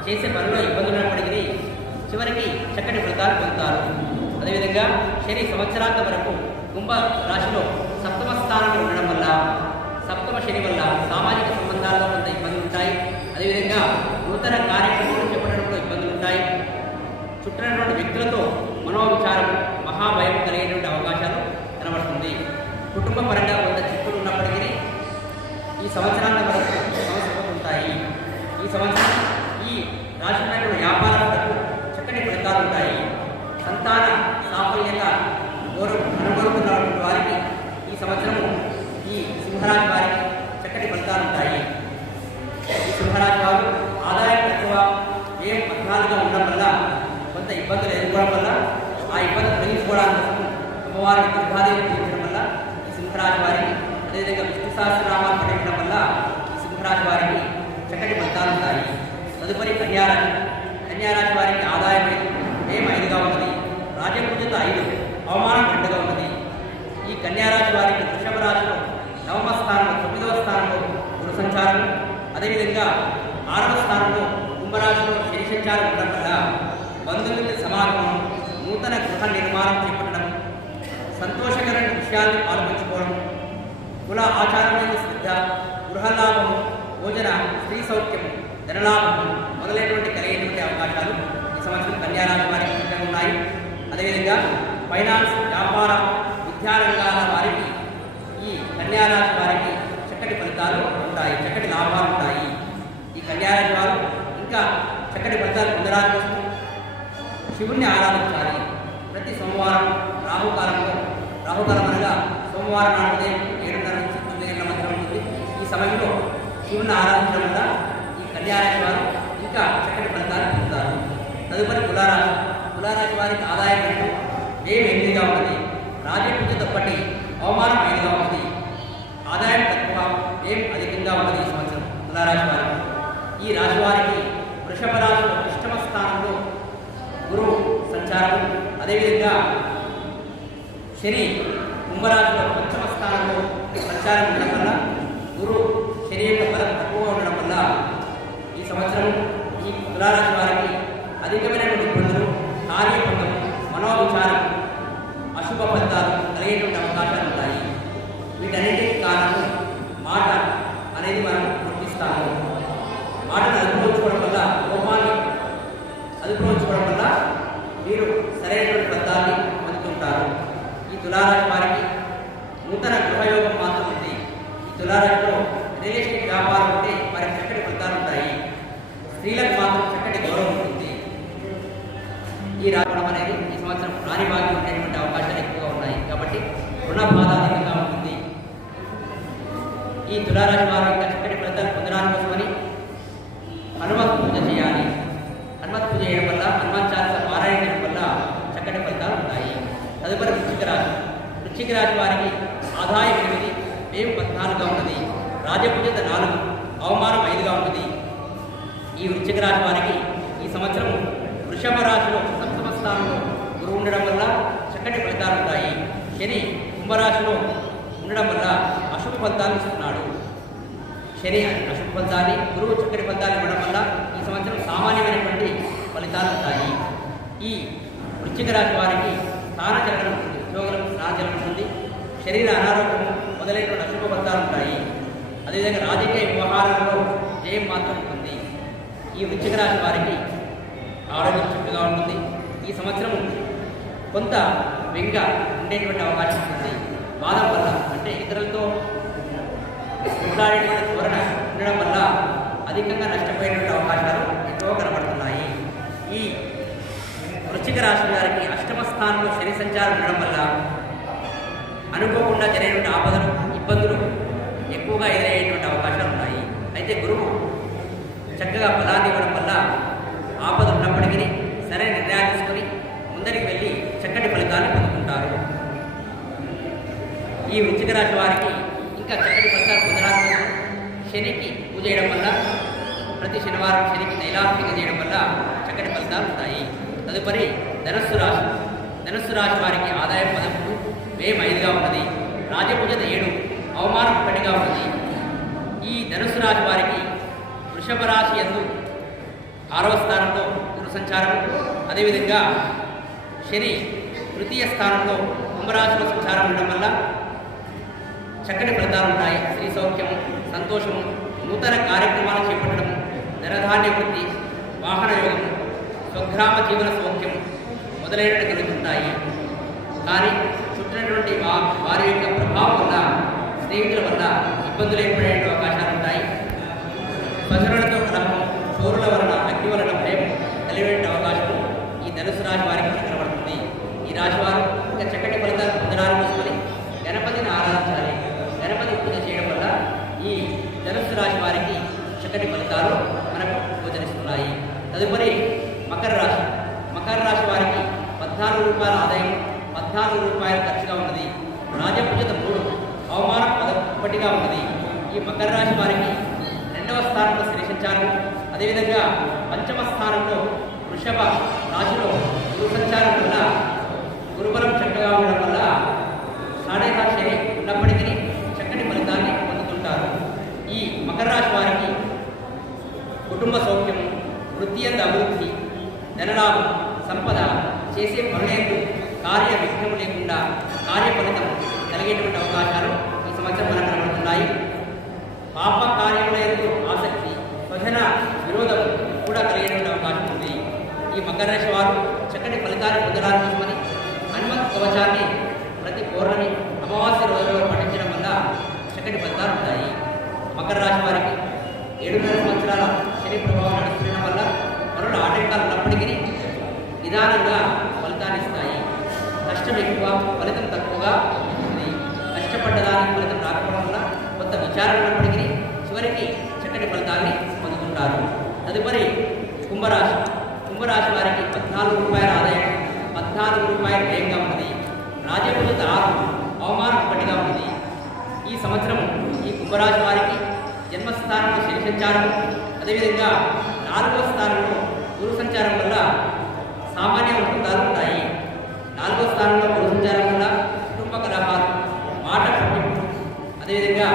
చేసే పనిలో ఇబ్బందులు ఉన్నప్పటికీ చివరికి చక్కటి ఫలితాలు పొందుతారు. అదేవిధంగా శని సంవత్సరాంతం వరకు కుంభ రాశిలో సప్తమ స్థానంలో ఉండడం వల్ల, సప్తమ శని వల్ల సామాజిక సంబంధాల్లో కొంత ఇబ్బందులు ఉంటాయి. అదేవిధంగా నూతన కార్యక్రమాలు చేపట్టడంలో ఇబ్బందులు ఉంటాయి. చుట్టినటువంటి వ్యక్తులతో మనోవిచారం, మహాభయం కలిగేటువంటి అవకాశాలు కనబడుతుంది. కుటుంబ పరంగా కొంత చిక్కులు ఉన్నప్పటికీ ఈ సంవత్సరాల వరకు సమస్యలు ఉంటాయి. ఈ సంవత్సరం ఈ రాష్ట్రంలో వ్యాపారాలకు చక్కటి ఫలితాలు ఉంటాయి. సంతాన సాఫల్యత అనుకోరుకున్నటువంటి వారికి ఈ సంవత్సరము ఈ సింహరాశి వారికి చక్కటి ఫలితాలు ఉంటాయి. ఈ సింహరాశి వారు ఆదాయం తక్కువ, వ్యయం 14గా ఉండడం వల్ల కొంత ఇబ్బందులు ఎదుర్కోవడం వల్ల ఆ ఇబ్బందులు తొలగించుకోవడానికి కోసం అమ్మవారికి దుర్గాదేవి పూజించడం వల్ల ఈ సింహరాశి వారికి, అదేవిధంగా విష్ణు సహస్రనామాలు పఠించడం వల్ల ఈ సింహరాశి వారికి చక్కటి ఫలితాలు ఉంటాయి. తదుపరి కన్యారాశి. కన్యారాశి వారికి ఆదాయం 5, వ్యయం 5గా ఉన్నది, రాజపూజిత 5, అవమానం 2గా ఉన్నది. ఈ కన్యారాశి వారికి వృషభ రాశిలో నవమ స్థానంలో 9వ స్థానంలో గురు సంచారం, అదేవిధంగా 6వ స్థానంలో కుంభరాశిలో శని సంచారం ఉండడం వల్ల బంధుమిత్ర సమాగమం, నూతన గృహ నిర్మాణం చేపట్టడం, సంతోషకరమైన విషయాలను పాల్పంచుకోవడం, కుల ఆచారమైన శ్రద్ధ, గృహలాభము, భోజన, స్త్రీ సౌఖ్యం, ధనలాభము మొదలైనటువంటి కలిగేటువంటి అవకాశాలు ఈ సంవత్సరం కన్యారాశి వారికి ముఖ్యంగా ఉన్నాయి. అదేవిధంగా ఫైనాన్స్, వ్యాపారం, విద్యారంగాల వారికి ఈ కన్యారాశి వారికి చక్కటి ఫలితాలు ఉంటాయి, చక్కటి లాభాలు ఉంటాయి. ఈ కన్యారాశి వారు ఇంకా చక్కటి ఫలితాలు పొందడానికి కోసం శివుణ్ణి ఆరాధించాలి. ప్రతి సోమవారం రాహుకాలం అనగా సోమవారం నాడు ఉదయం 7:30 నుంచి 9 గంటల మధ్య ఉంటుంది. ఈ సమయంలో శివుణ్ణి ఆరాధించడం వల్ల ఈ కన్యారాశి వారు ఇంకా చక్కటి ఫలితాలు పొందుతారు. తదుపరి తులారాశి. తులారాశి వారికి ఆదాయం 2, వ్యయం 8గా ఉన్నది, రాజపూజిత 1, అవమానం 5గా ఉన్నది. ఆదాయం తక్కువ, వ్యయం అధికంగా ఉన్నది ఈ సంవత్సరం తులారాశి వారికి. ఈ రాశి వారికి వృషభ రాశిలో అష్టమ స్థానంలో గురువు సంచారం, అదేవిధంగా శని కుంభరాశిలో పంచమ స్థానంలో సంచారం ఉండడం వల్ల, గురువు శని యొక్క బలం తక్కువగా ఉండడం వల్ల ఈ సంవత్సరం ఈ తులారాశి వారికి అధికమైనటువంటి ఇబ్బందులు, కార్యభంగం, మనోవిచారం, అశుభ ఫలితాలు కలిగేటువంటి అవకాశాలు ఉంటాయి. వీటన్నిటికీ కారణం మాట అనేది మనం గుర్తిస్తాము. మాటను అనుభవించుకోవడం వల్ల కోపాన్ని వీరు సరైనటువంటి ఫలితాన్ని పొందుతుంటారు. ఈ తులారాశి వారికి నూతన గృహయోగం మాత్రం ఉంది. ఈ తులారాశిలో రియల్ ఎస్టేట్ వ్యాపారం ఉంటే వారికి చక్కటి ఫలితాలు ఉంటాయి. స్త్రీలకు మాత్రం చక్కటి గౌరవం ఉంటుంది. ఈ రావడం అనేది ఈ సంవత్సరం రాని భాగ్యం ఉండేటువంటి అవకాశాలు ఎక్కువగా ఉన్నాయి కాబట్టి రుణ బాధ అధికంగా ఉంటుంది. ఈ తులారాశి వారు ఇంకా చక్కటి ఫలితాలు పొందడానికి కోసమని హనుమత్ పూజ చేయాలి. హనుమత్ పూజ చేయడం వల్ల హనుమాన్ చాలీసా పారాయణ చేయడం వల్ల చక్కటి ఫలితాలు ఉంటాయి. తదుపరి వృశ్చిక రాశి. వృశ్చిక రాశి వారికి ఆదాయం 8, వ్యయం 14గా ఉన్నది. రాజపూజత 4, అవమానం 5గా ఉన్నది. ఈ వృశ్చిక రాశి వారికి ఈ సంవత్సరం వృషభ రాశిలో సప్తమ స్థానంలో గురువు ఉండడం వల్ల చక్కటి ఫలితాలు ఉంటాయి. శని కుంభరాశిలో ఉండడం వల్ల అశుభ ఫలితాలు ఇస్తున్నాడు. శని అశుభ ఫలితాన్ని, గురువు చక్కటి ఫలితాలు ఇవ్వడం వల్ల ఈ సంవత్సరం సామాన్యమైనటువంటి ఫలితాలు ఉంటాయి. ఈ వృశ్చిక రాశి వారికి స్థానచలనం ఉంటుంది, ఉద్యోగులకు స్థానచలనం ఉంటుంది, శరీర అనారోగ్యం మొదలైనటువంటి అశుభ ఫలితాలు ఉంటాయి. అదేవిధంగా రాజకీయ వ్యవహారాలలో జయం మాత్రం ఉంటుంది. ఈ వృశ్చిక రాశి వారికి ఆరోగ్యం చక్కగా ఉంటుంది. ఈ సంవత్సరం కొంత వెంగ ఉండేటువంటి అవకాశం ఉంటుంది. వాదం వల్ల అంటే ఇతరులతో మాట్లాడేటువంటి ధోరణ ఉండడం వల్ల అధికంగా నష్టపోయేటువంటి అవకాశాలు ఎక్కువ కనబడుతున్నాయి. ఈ వృశ్చిక రాశి వారికి అష్టమ స్థానంలో శని సంచారం ఉండడం వల్ల అనుకోకుండా జరిగినటువంటి ఆపదలు, ఇబ్బందులు ఎక్కువగా ఎదురయ్యేటువంటి అవకాశాలు ఉన్నాయి. అయితే గురువు చక్కగా బలాన్ని ఇవ్వడం వల్ల ఆపద ఉన్నప్పటికీ సరైన నిర్ణయాలు తీసుకొని ముందరికి వెళ్ళి చక్కటి ఫలితాన్ని పొందుకుంటారు. ఈ వృశ్చిక రాశి వారికి ఇంకా చక్కటి ఫలితాలు పొందడానికి శనికి పూజ చేయడం వల్ల, ప్రతి శనివారం శనికి నైలాభిషేక చేయడం వల్ల చక్కటి ఫలితాలు ఉంటాయి. తదుపరి ధనస్సు రాశి. ధనస్సు రాశి వారికి ఆదాయం 13, వ్యయం 5గా ఉన్నది. రాజపూజత 7, అవమానం 1గా ఉన్నది. ఈ ధనుస్సు రాశి వారికి వృషభ రాశి యందు 6వ స్థానంలో గురు సంచారం, అదేవిధంగా శని తృతీయ స్థానంలో కుంభరాశిలో సంచారం ఉండడం వల్ల చక్కటి ఫలితాలు ఉంటాయి. స్త్రీ సౌఖ్యము, సంతోషము, నూతన కార్యక్రమాలు చేపట్టడము, ధనధాన్య వృద్ధి, వాహన యోగము, స్వగ్రామ జీవన సౌఖ్యము మొదలైనవి కలుగుతుంటాయి. కానీ చుట్టినటువంటి వారి యొక్క ప్రభావం వల్ల, స్నేహితుల వల్ల ఇబ్బందులు ఏర్పడే అవకాశాలు ఉంటాయి. స్వజనులతో కలహం, చోరుల వలన, అగ్ని వలన భయం కలిగే అవకాశం ఈ ధనుసు రాశి వారికి కనబడుతుంది. ఈ రాశి వారు ఇంకా చక్కటి ఫలితాలు పొందడానికి కోసమని గణపతిని ఆరాధించాలి. గణపతి పూజ చేయడం వల్ల ఈ ధనుసు రాశి వారికి చక్కటి ఫలితాలు మనకు గోచరిస్తున్నాయి. తదుపరి మకర రాశి. మకర రాశి వారికి 14 రూపాయల ఆదాయం, 14 రూపాయల ఖర్చుగా ఉన్నది. రాజపూజత 3, అవమానం 1గా ఉన్నది. ఈ మకర రాశి వారికి 2వ స్థానంలో శని సంచారం, అదేవిధంగా 5వ స్థానంలో వృషభ రాశిలో గురు సంచారం వల్ల, గురుబలం చక్కగా ఉండడం వల్ల సాడేగా శని ఉన్నప్పటికీ చక్కటి ఫలితాన్ని పొందుతుంటారు. ఈ మకర రాశి వారికి కుటుంబ సౌఖ్యము, వృత్తి అంత అభివృద్ధి, ధనలాభం, సంపద, చేసే పనులందు కార్య విఘ్నం లేకుండా కార్య ఫలితం కలిగేటువంటి అవకాశాలు ఈ సంవత్సరం మనకు కనబడుతున్నాయి. పాప కార్యములందు ఆసక్తి, స్వజన విరోధం కూడా కలిగేటువంటి అవకాశం ఉంది. ఈ మకర రాశి వారు చక్కటి ఫలితాన్ని పొందడానికి కోసమని హనుమత్ కవచాన్ని ప్రతి పౌర్ణమి, అమావాస్య రోజుల్లో పఠించడం వల్ల చక్కటి ఫలితాలు ఉంటాయి. మకర రాశి వారికి 7.5 సంవత్సరాల శని ప్రభావం నడుస్తుండడం వల్ల మరొక ఆటంకాలు ఉన్నప్పటికీ నిదానంగా ఫలితాన్ని ఇస్తాయి. కష్టం ఎక్కువ, ఫలితం తక్కువగా ఉంటుంది. కష్టపడ్డదానికి ఫలితం రాకపోవడం వల్ల కొంత విచారణ ఉన్నప్పటికీ చివరికి చక్కటి ఫలితాన్ని పొందుతుంటారు. తదుపరి కుంభరాశి. కుంభరాశి వారికి 14 రూపాయల ఆదాయం, 14 రూపాయల వ్యయంగా ఉన్నది. రాజపూజత 6, అవమానం 1గా ఉన్నది. ఈ సంవత్సరం ఈ కుంభరాశి వారికి జన్మస్థానంలో శని సంచారం, అదేవిధంగా 4వ స్థానంలో గురు సంచారం వల్ల సామాన్య ఫలితాలు ఉంటాయి. 4వ స్థానంలో గురు సంచారం వల్ల కుటుంబ కలహాలు, మాట పట్టింపు, అదేవిధంగా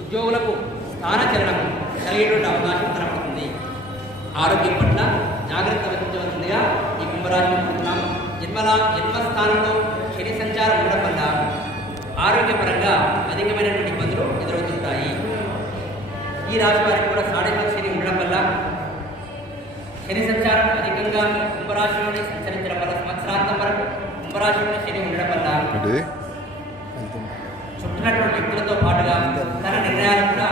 ఉద్యోగులకు స్థానచలనం కలిగేటువంటి అవకాశం కనబడుతుంది. ఆరోగ్యం పట్ల జాగ్రత్త వహించవలసిందిగా ఈ కుంభరాశి అనుకుంటున్నాం. జన్మస్థానంలో శని సంచారం ఉండడం వల్ల ఆరోగ్యపరంగా అధికమైనటువంటి ఇబ్బందులు ఎదురవుతుంటాయి. ఈ రాశి వారికి కూడా సాడే శని ఉండడం వల్ల శని సంచారం అధికంగా కుంభరాశిలోనే సంచారం కుంభరాశిలో శని ఉండడం వల్ల చుట్టినటువంటి వ్యక్తులతో పాటుగా తన నిర్ణయాలు కూడా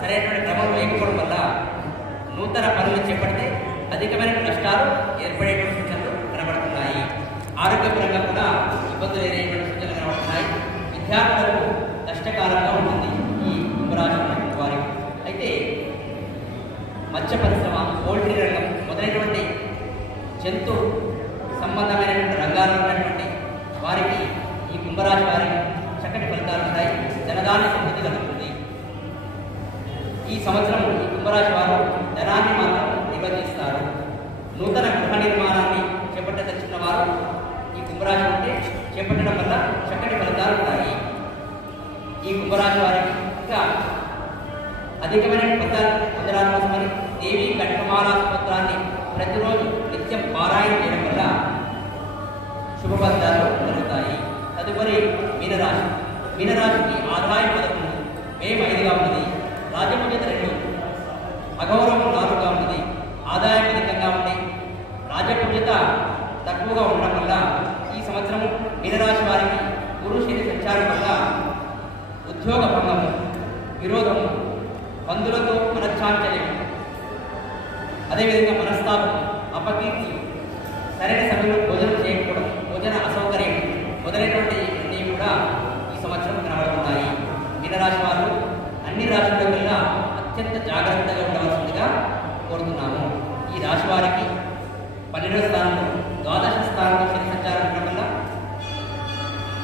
సరైనటువంటి క్రమం లేకపోవడం వల్ల నూతన పనులు చేపడితే అధికమైన నష్టాలు ఏర్పడేటువంటి సూచనలు కనబడుతున్నాయి. ఆరోగ్యపరంగా కూడా ఇబ్బందులు ఎదురయ్యేటువంటి సూచనలు కనబడుతున్నాయి. విద్యార్థులకు కష్టకాలంగా ఉంటుంది ఈ కుంభరాశి వారికి. అయితే మత్స్య పరిశ్రమ, పౌల్ట్రీ రంగం మొదలైనటువంటి జంతు సంబంధమైనటువంటి రంగాల్లో ఉన్నటువంటి వారికి ఈ కుంభరాశి వారికి చక్కటి ఫలితాలు ఉంటాయి. ధనధాన్య సమృద్ధి కలుగుతుంది. ఈ సంవత్సరం ఈ కుంభరాశి వారు ధనాన్ని మాత్రం నిబద్ధిస్తారు. నూతన గృహ నిర్మాణాన్ని చేపట్టదలిచిన వారు ఈ కుంభరాశి ఉంటే చేపట్టడం వల్ల చక్కటి ఫలితాలు ఉంటాయి. ఈ కుంభరాశి వారికి ఇంకా అధికమైన ఫలితాలు పొందడానికి కోసమని దేవి కఠమాల స్తోత్రాన్ని ప్రతిరోజు నిత్యం పారాయణ చేయడం వల్ల శుభ ఫలితాలు జరుగుతాయి. తదుపరి మీనరాశి. మీనరాశికి ఆదాయం 11, వ్యయం 5గా ఉన్నది. రాజపూజ్యత 2, అగౌరవం 4గా ఉన్నది. ఆదాయం అధికంగా ఉంది. రాజపూజ్యత తక్కువగా ఉండడం వల్ల ఈ సంవత్సరం మీనరాశి వారికి గురు శని సంచారం వల్ల ఉద్యోగ భంగము, విరోధము, బంధువులతో మనశ్చాంచల్యం, అదేవిధంగా మనస్తాపం, అపకీర్తి, సరైన సమయంలో భోజనం చేయకపోవడం, భోజన అసౌకర్యం మొదలైనటువంటి అన్నీ కూడా ఈ సంవత్సరం కనబడుతున్నాయి. మీనరాశి వారు అన్ని రాశుల కన్నా అత్యంత జాగ్రత్తగా ఉండవలసిందిగా కోరుతున్నాము. ఈ రాశి వారికి 12వ స్థానంలో, ద్వాదశ స్థానంలో శని సంచారం ఉండడం వల్ల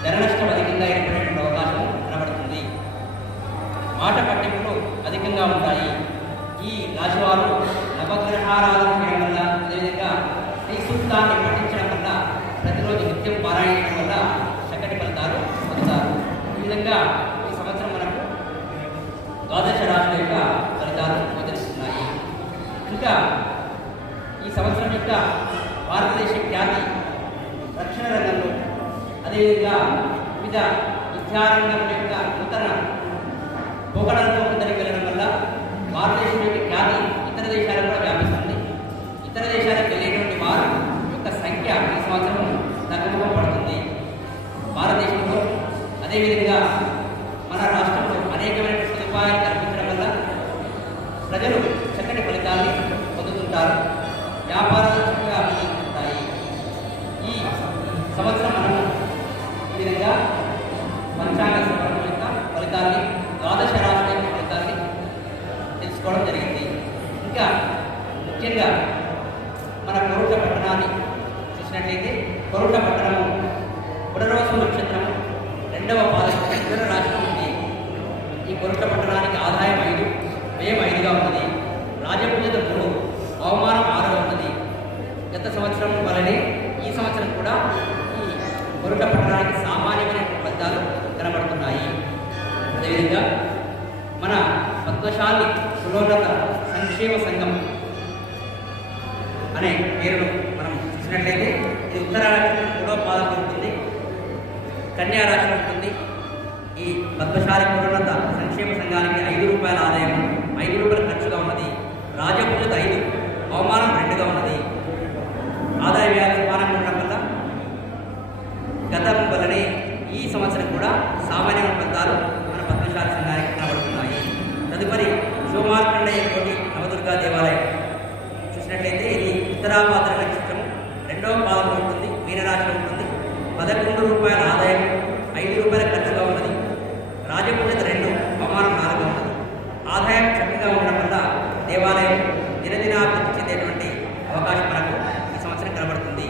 ధన నష్టం అధికంగా ఏర్పడేటువంటి అవకాశం కనబడుతుంది. మాట పట్టింపులు అధికంగా ఉంటాయి. ఈ రాశివారు నవగ్రహారాధన చేయడం వల్ల, అదేవిధంగా శ్రీ సూక్తాన్ని పఠించడం వల్ల, ప్రతిరోజు నిత్యం పారాయణ చేయడం వల్ల చక్కటి ఫలితాలు పొందుతారు. ఈ విధంగా ఈ సంవత్సరం మనకు ద్వాదశ రాశుల యొక్క ఫలితాలు గోచరిస్తున్నాయి. ఇంకా ఈ సంవత్సరం యొక్క భారతదేశ ఖ్యాతి రక్షణ రంగంలో, అదేవిధంగా వివిధ విద్యారంగం యొక్క నూతన పోకడలతో ముందరికి వెళ్ళడం వల్ల భారతదేశం యొక్క ఖ్యాతి ఇతర దేశాలకు కూడా వ్యాపిస్తుంది. ఇతర దేశాలకు వెళ్ళేటువంటి వారి యొక్క సంఖ్య ఈ సంవత్సరం తగ్గుముఖం పడుతుంది. భారతదేశంలో అదేవిధంగా మన రాష్ట్రంలో అనేకమైన సదుపాయాలు కల్పించడం వల్ల ప్రజలు చక్కటి ఫలితాన్ని పొందుతుంటారు. వ్యాపారాలు చక్కగా అభివృద్ధి ఉంటాయి. ఈ సంవత్సరం మనం ఈ విధంగా పంచాంగ శ్రవణం యొక్క ఫలితాన్ని, ద్వాదశ రాశుల యొక్క ఫలితాన్ని తెలుసుకోవడం జరిగింది. ఇంకా ముఖ్యంగా మన కొరుట్ల పట్టణాన్ని చూసినట్లయితే, కొరుట్ల పట్టణము పునర్వసు నక్షత్రము 2వ పాదం మిథున రాశిలో ఉంది. ఈ కొరుట్ల పట్టణానికి ఆదాయం 5, వ్యయం 5గా ఉన్నది. రాజపూజ్యత 3, అవమానం 6గా ఉన్నది. గత సంవత్సరం వలనే ఈ సంవత్సరం కూడా ఈ కొరుట్ల పట్టణానికి సామాన్యమైన ఫలితాలు కనబడుతున్నాయి. అదేవిధంగా మన పద్మశాలి కులోన్నత సంక్షేమ సంఘం అనే పేరును మనం చూసినట్లయితే, ఇది ఉత్తర రాశిలో 3వ పాదం ఉంటుంది, కన్యా రాశిలో ఉంటుంది. ఈ పద్మశాలి కులోన్నత సంక్షేమ సంఘానికి 5 రూపాయల ఆదాయం, 5 రూపాయల ఖర్చుగా ఉన్నది. రాజపూజ్యత 5, అవమానం 2గా ఉన్నది. ఆదాయ వ్యయాలు సమానంగా ఉండడం వల్ల గతం వల్లనే ఈ సంవత్సరం కూడా సామాన్యమైన ఫలితాలు మన పద్మశాలి సంఘానికి కనబడుతున్నాయి. తదుపరి శివమార్కండేయ కోటి నవదుర్గా దేవాలయం చూసినట్లయితే, ఇది ఉత్తరాభాద్ర నక్షత్రము 2వ పాదంలో ఉంటుంది, మీనరాశిలో ఉంటుంది. 11 రూపాయల ఆదాయం, 5 రూపాయల ఖర్చుగా ఉన్నది. రాజపూజ్యత 2, అవమానం 4గా ఉన్నది. ఆదాయం చక్కగా ఉండడం వల్ల దేవాలయం దినదినాభివృద్ధి చెందేటువంటి అవకాశం మనకు ఈ సంవత్సరం కనబడుతుంది.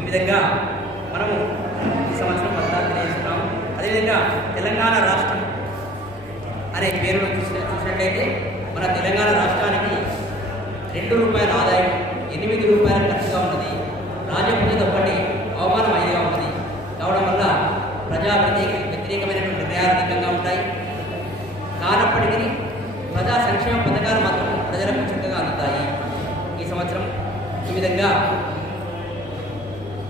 ఈ విధంగా మనము ఈ సంవత్సరం ఫలితాలు తెలియజేస్తున్నాము. అదేవిధంగా తెలంగాణ రాష్ట్రం అనే పేరును చూసినట్లయితే, మన తెలంగాణ రాష్ట్రానికి 2 రూపాయల ఆదాయం, 8 రూపాయల ఖర్చుగా ఉన్నది. రాజపూజ్యత 1, అవమానం 5గా ఉన్నది. కావడం వల్ల ప్రజా వ్యతిరేకమైనటువంటి నిర్ణయాలు అధికంగా ఉంటాయి. కానప్పటికీ ప్రజా సంక్షేమ పథకాలు మాత్రం ప్రజలకు చక్కగా అందుతాయి. ఈ సంవత్సరం ఈ విధంగా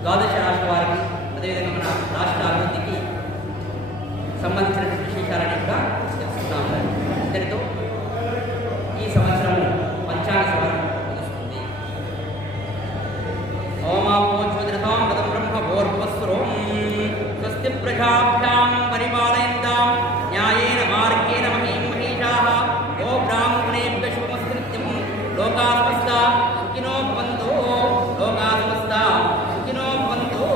ద్వాదశ రాష్ట్ర వారికి, అదేవిధంగా మన రాష్ట్ర అభివృద్ధికి సంబంధించినటువంటి విశేషాలని కూడా తెలుసుకున్నాము. ఇంతటితో ఈ సంవత్సరం పంచాంగ శ్రవణం ముగుస్తుంది. ఓమాపోజ్వదృతాం పదం బ్రహ్మ భోర్భస్వరోం ప్రజాభ్యాం పరిపాలయంతాం న్యాయేన మార్గేణ మహీం మహీషాః గో బ్రాహ్మణేభ్య శుభమస్తు లోకాః సమస్తా సుఖినో భవంతు లోకాః సమస్తా సుఖినో భవంతు.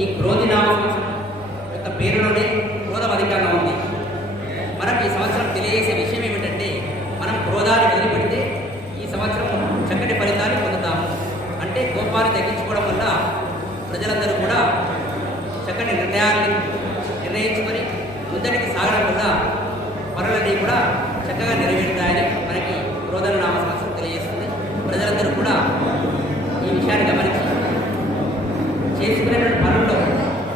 ఈ క్రోధి నామ సంవత్సరం యొక్క పేరులోనే క్రోధం అధికంగా ఉంది. మనకు ఈ సంవత్సరం తెలియజేసే విషయం ఏమిటంటే మనం క్రోధాన్ని వదిలిపెడితే ఈ సంవత్సరం చక్కటి ఫలితాన్ని పొందుతాము. అంటే కోపాన్ని తగ్గించుకోవడం వల్ల ప్రజలందరూ కూడా చక్కటి నిర్ణయాన్ని నిర్ణయించుకొని ముందటికి సాగడం వల్ల పనులన్నీ కూడా చక్కగా నెరవేరుతాయని మనకి క్రోధన నామ సంవత్సరం తెలియజేస్తుంది. ప్రజలందరూ కూడా ఈ విషయాన్ని గమనించి చేసుకునేటువంటి పనుల్లో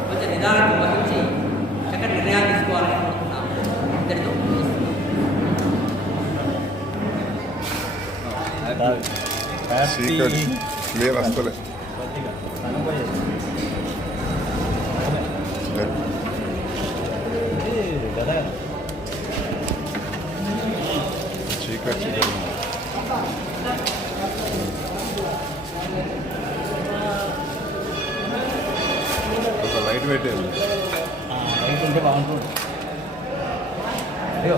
కొంచెం నిదానం వహించి చక్కటి నిర్ణయాలు తీసుకోవాలని కోరుతున్నాము. ఇంతటితో చీకటి క్లియర్ వస్తలే. చీకటి ఒక లైట్ పెట్టేది. లైట్ ఉంటే బాగుంటుంది. అయ్యో